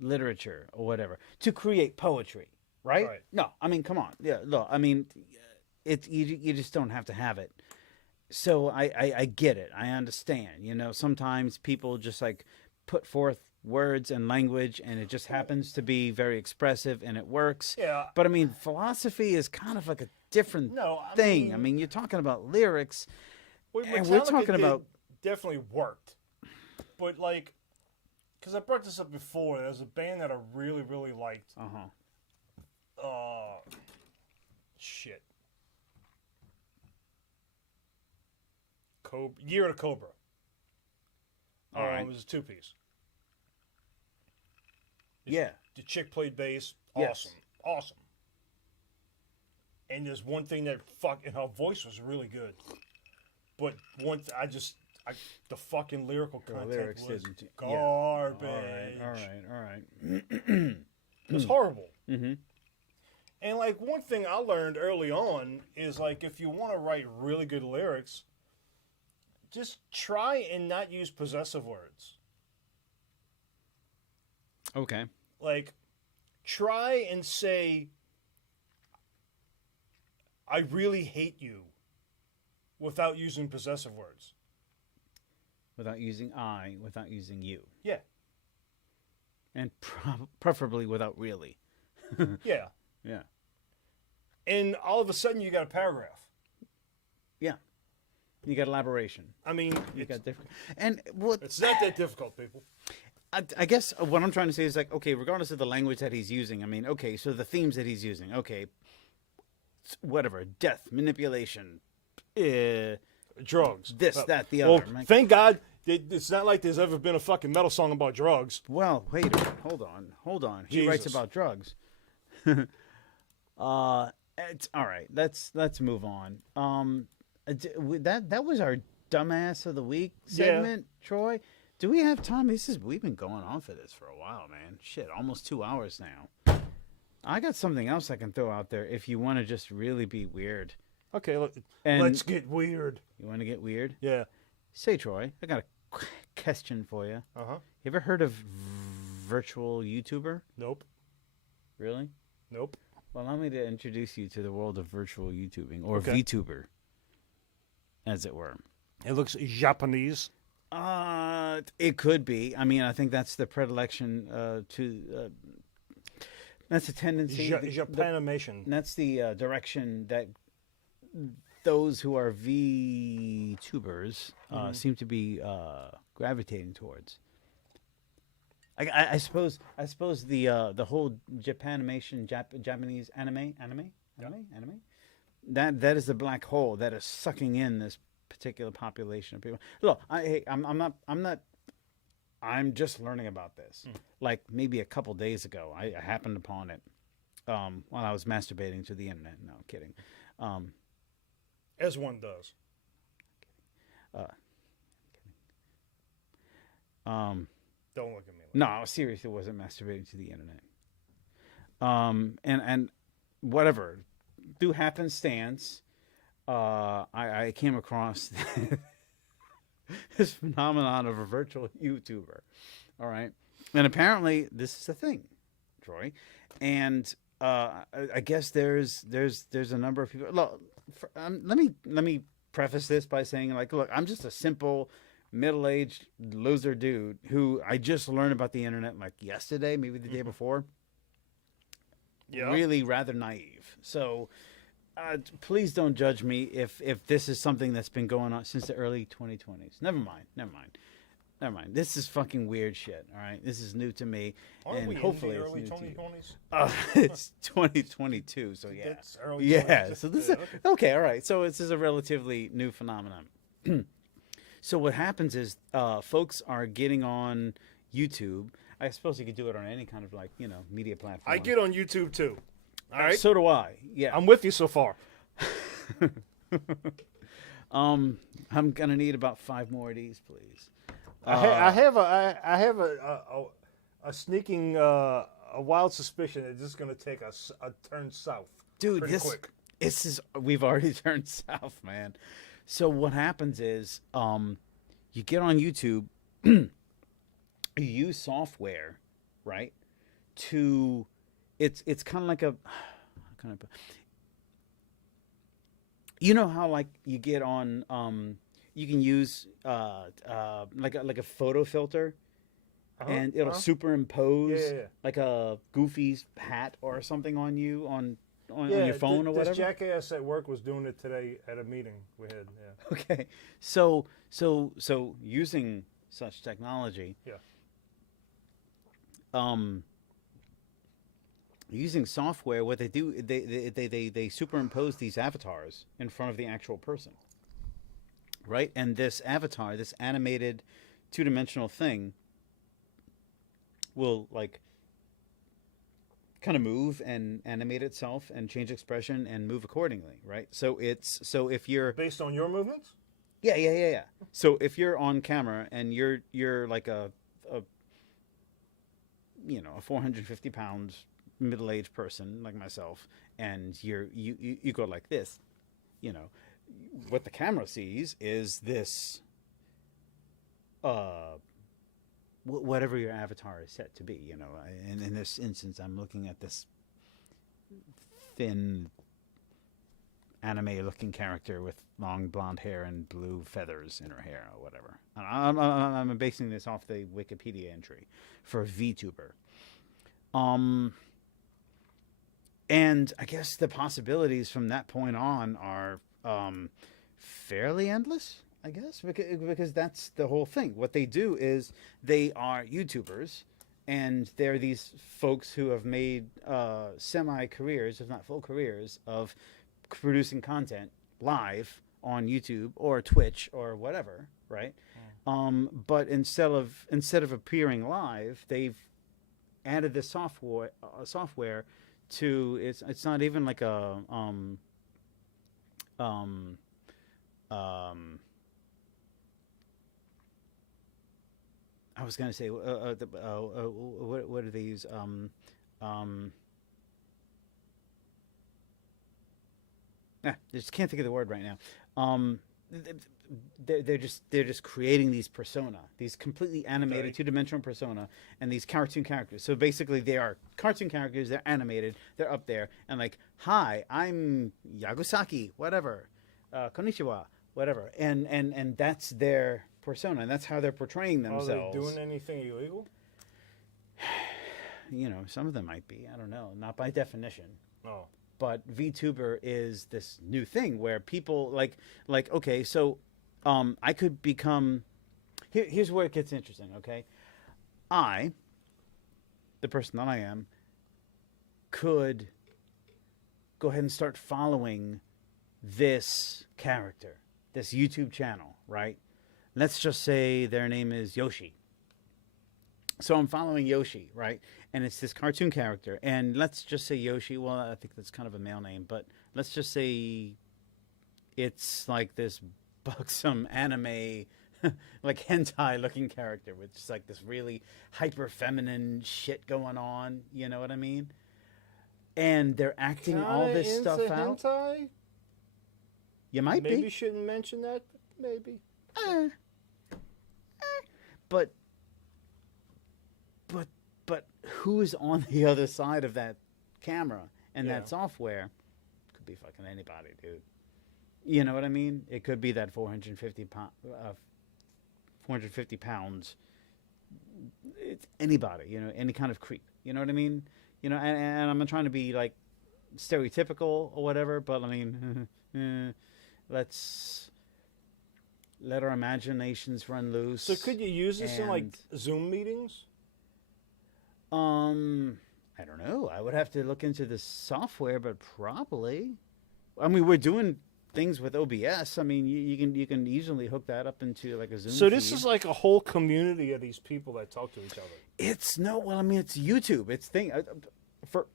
literature or whatever, to create poetry, right? Right. No, I mean, come on. Yeah, look, I mean, you just don't have to have it. So I get it. I understand. Sometimes people just like put forth words and language and it just happens to be very expressive and it works. Yeah. But I mean, philosophy is kind of like a different No, thing. I mean, you're talking about lyrics and we're Metallica talking about... definitely worked, but like, because I brought this up before, there's a band that I really, really liked. Shit. Year of the Cobra. All right. It was a two-piece. Yeah. The chick played bass. Yes. Awesome. And there's one thing that and her voice was really good. But the fucking lyrical content lyrics was didn't... garbage. All right. It was horrible. Mm-hmm. And like one thing I learned early on is like if you want to write really good lyrics, just try and not use possessive words. Okay. Like, try and say, I really hate you, without using possessive words. Without using I, without using you. Yeah. And preferably without really. Yeah. Yeah. And all of a sudden you got a paragraph. Yeah. You got elaboration. I mean, You got different. And what... it's not that difficult, people. I guess what I'm trying to say is like, okay, regardless of the language that he's using, I mean, okay, so the themes that he's using, okay, whatever, death, manipulation, Drugs. this, that, the Well, other. Like, thank God it's not like there's ever been a fucking metal song about drugs. well, wait a minute, hold on. He writes Jesus. about drugs. It's all right. Let's move on. That was our dumbass of the week segment, Troy. Do we have time? We've been going on for this for a while, man. Shit, almost 2 hours now. I got something else I can throw out there if you want to just really be weird. Okay, And- let's get weird. You want to get weird? Yeah. Say, Troy, I got a question for you. Uh-huh. You ever heard of virtual YouTuber? Nope. Really? Nope. Well, allow me to introduce you to the world of virtual YouTubing, or Okay. VTuber, as it were. It looks Japanese. It could be. I mean, I think that's the predilection that's a tendency. Japanimation. That's the direction that those who are VTubers seem to be gravitating towards. I suppose the whole Japanimation, Japanese anime. That is the black hole that is sucking in this particular population of people. Look, I'm not I'm just learning about this. Like maybe a couple days ago, I happened upon it while I was masturbating to the internet. No, I'm kidding. As one does. Don't look at me. No, I was seriously wasn't masturbating to the internet. And whatever, through happenstance, I came across this phenomenon of a virtual YouTuber. All right, and apparently this is a thing, Troy, and I guess there's a number of people. Look, let me preface this by saying, like, look, I'm just a simple middle-aged loser dude who I just learned about the internet like yesterday, maybe the day before. Yeah. Really rather naive. So please don't judge me if this is something that's been going on since the early 2020s. Never mind. This is fucking weird shit. All right, this is new to me, Aren't we hopefully in the early it's new 2020s? it's 2022, so yeah. It's early Yeah, 20s. so this is okay. All right, so this is a relatively new phenomenon. So what happens is folks are getting on YouTube. I suppose you could do it on any kind of media platform. I get on YouTube too. All right. So do I. Yeah. I'm with you so far. I'm gonna need about 5 more of these, please. I have a sneaking a wild suspicion that this is gonna take a turn south. Dude, quick. We've already turned south, man. So what happens is, you get on YouTube, you use software, right? It's kind of like you know how like you get on, you can use like a photo filter, and it'll superimpose like a goofy hat or something on you on your phone or whatever. This jackass at work was doing it today at a meeting we had. Yeah. Okay, so using such technology, using software, what they do, they superimpose these avatars in front of the actual person, right? And this avatar, this animated 2-dimensional thing, will like kind of move and animate itself and change expression and move accordingly, right? So if you're based on your movements. Yeah. So if you're on camera and you're like a 450 pounds middle-aged person like myself, and you go like this, what the camera sees is this whatever your avatar is set to be, and in this instance I'm looking at this thin anime looking character with long blonde hair and blue feathers in her hair or whatever. I'm basing this off the Wikipedia entry for VTuber. And I guess the possibilities from that point on are fairly endless, I guess, because that's the whole thing. What they do is they are YouTubers, and they're these folks who have made semi-careers, if not full careers, of producing content live on YouTube or Twitch or whatever, right? But instead of appearing live, they've added this software to it's not even like a I was gonna say what do they use just can't think of the word right now. They're just creating these persona, these completely animated 2-dimensional persona, and these cartoon characters. So basically, they are cartoon characters. They're animated. They're up there, and like, hi, I'm Yagusaki, whatever, konnichiwa, whatever, and that's their persona, and that's how they're portraying themselves. Are they doing anything illegal? Some of them might be. I don't know. Not by definition. Oh. But VTuber is this new thing where people like okay, so I could become here's where it gets interesting, okay? I, the person that I am, could go ahead and start following this character, this YouTube channel, right? Let's just say their name is Yoshi. So I'm following Yoshi, right? And it's this cartoon character. And let's just say Yoshi. Well, I think that's kind of a male name, but let's just say it's like this buxom anime, like hentai looking character with just like this really hyper feminine shit going on. You know what I mean? And they're acting all this stuff out. Hentai? You might Maybe be. shouldn't mention that. Maybe. But who is on the other side of that camera and that software? Could be fucking anybody, dude. You know what I mean? It could be that 450 pounds. It's anybody, you know, any kind of creep. You know what I mean? You know, and I'm not trying to be like stereotypical or whatever, but I mean, let's let our imaginations run loose. So could you use this in like Zoom meetings? I don't know. I would have to look into the software, but probably. I mean, we're doing things with OBS. I mean, you can easily hook that up into like a Zoom. So this is like a whole community of these people that talk to each other. It's well, I mean, it's YouTube. It's for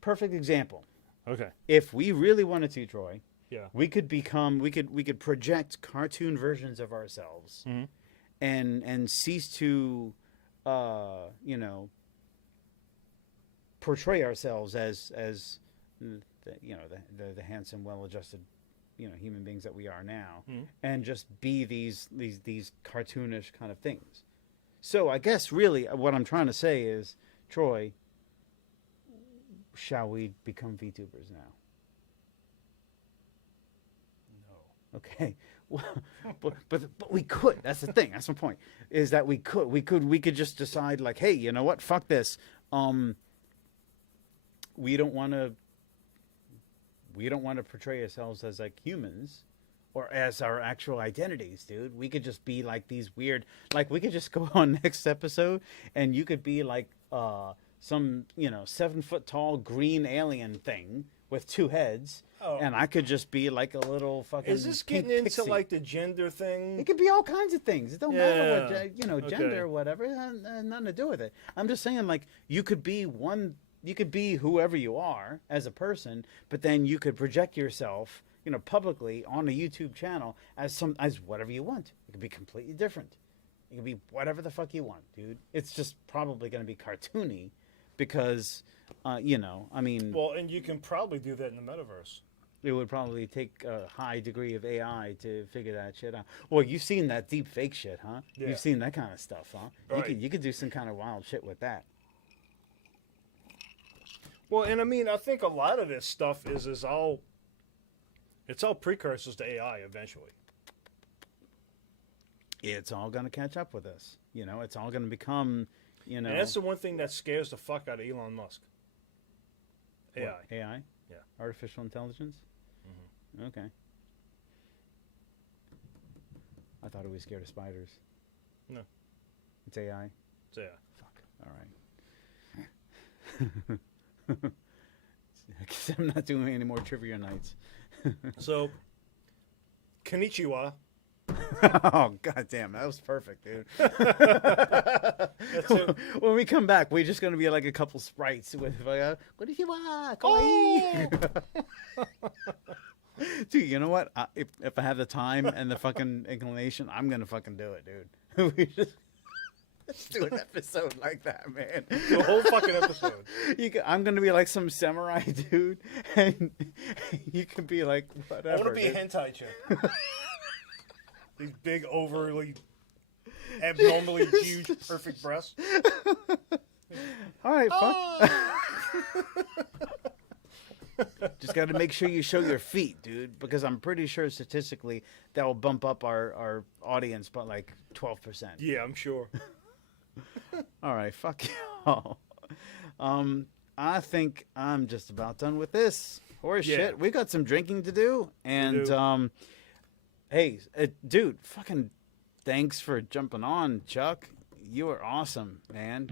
perfect example. Okay. If we really wanted to, Troy, yeah, we could project cartoon versions of ourselves, and cease to, you know, portray ourselves as the handsome, well-adjusted, you know, human beings that we are now, and just be these cartoonish kind of things. So I guess really what I'm trying to say is, Troy, shall we become VTubers now? No. Okay. Well, but we could. That's the thing. That's my point. Is that we could just decide like, hey, you know what? Fuck this. We don't want to portray ourselves as like humans or as our actual identities, dude. We could just be like these weird, like we could just go on next episode and you could be like some, you know, 7 foot tall green alien thing with 2 heads. Oh. And I could just be like a little fucking. Is this getting into like the gender thing? It could be all kinds of things. It don't matter what, you know, gender or whatever. It has nothing to do with it. I'm just saying, like, you could be whoever you are as a person, but then you could project yourself, you know, publicly on a YouTube channel as whatever you want. It could be completely different. It could be whatever the fuck you want, dude. It's just probably going to be cartoony because, you know, I mean. Well, and you can probably do that in the metaverse. It would probably take a high degree of AI to figure that shit out. Well, you've seen that deep fake shit, huh? Yeah. You've seen that kind of stuff, huh? Right. You could do some kind of wild shit with that. Well, and I mean, I think a lot of this stuff it's all precursors to AI eventually. It's all going to catch up with us. You know, it's all going to become, you know. And that's the one thing that scares the fuck out of Elon Musk. AI. What, AI? Yeah. Artificial intelligence? Mm-hmm. Okay. I thought it was scared of spiders. No. It's AI? It's AI. Fuck. All right. I guess I'm not doing any more trivia nights. So, konnichiwa. Oh, goddamn. That was perfect, dude. When we come back, we're just going to be like a couple sprites with konnichiwa, kawaii. Dude, you know what? If I have the time and the fucking inclination, I'm going to fucking do it, dude. Let's do an episode like that, man. The whole fucking episode. I'm going to be like some samurai dude, and you can be like whatever. I want to be a hentai chick. These big, overly, abnormally huge, perfect breasts. All right, fuck. Just got to make sure you show your feet, dude, because I'm pretty sure statistically that will bump up our audience by like 12%. Yeah, I'm sure. All right, fuck y'all. I think I'm just about done with this horse shit. We got some drinking to do, and hey, dude, fucking thanks for jumping on, Chuck. You are awesome, man.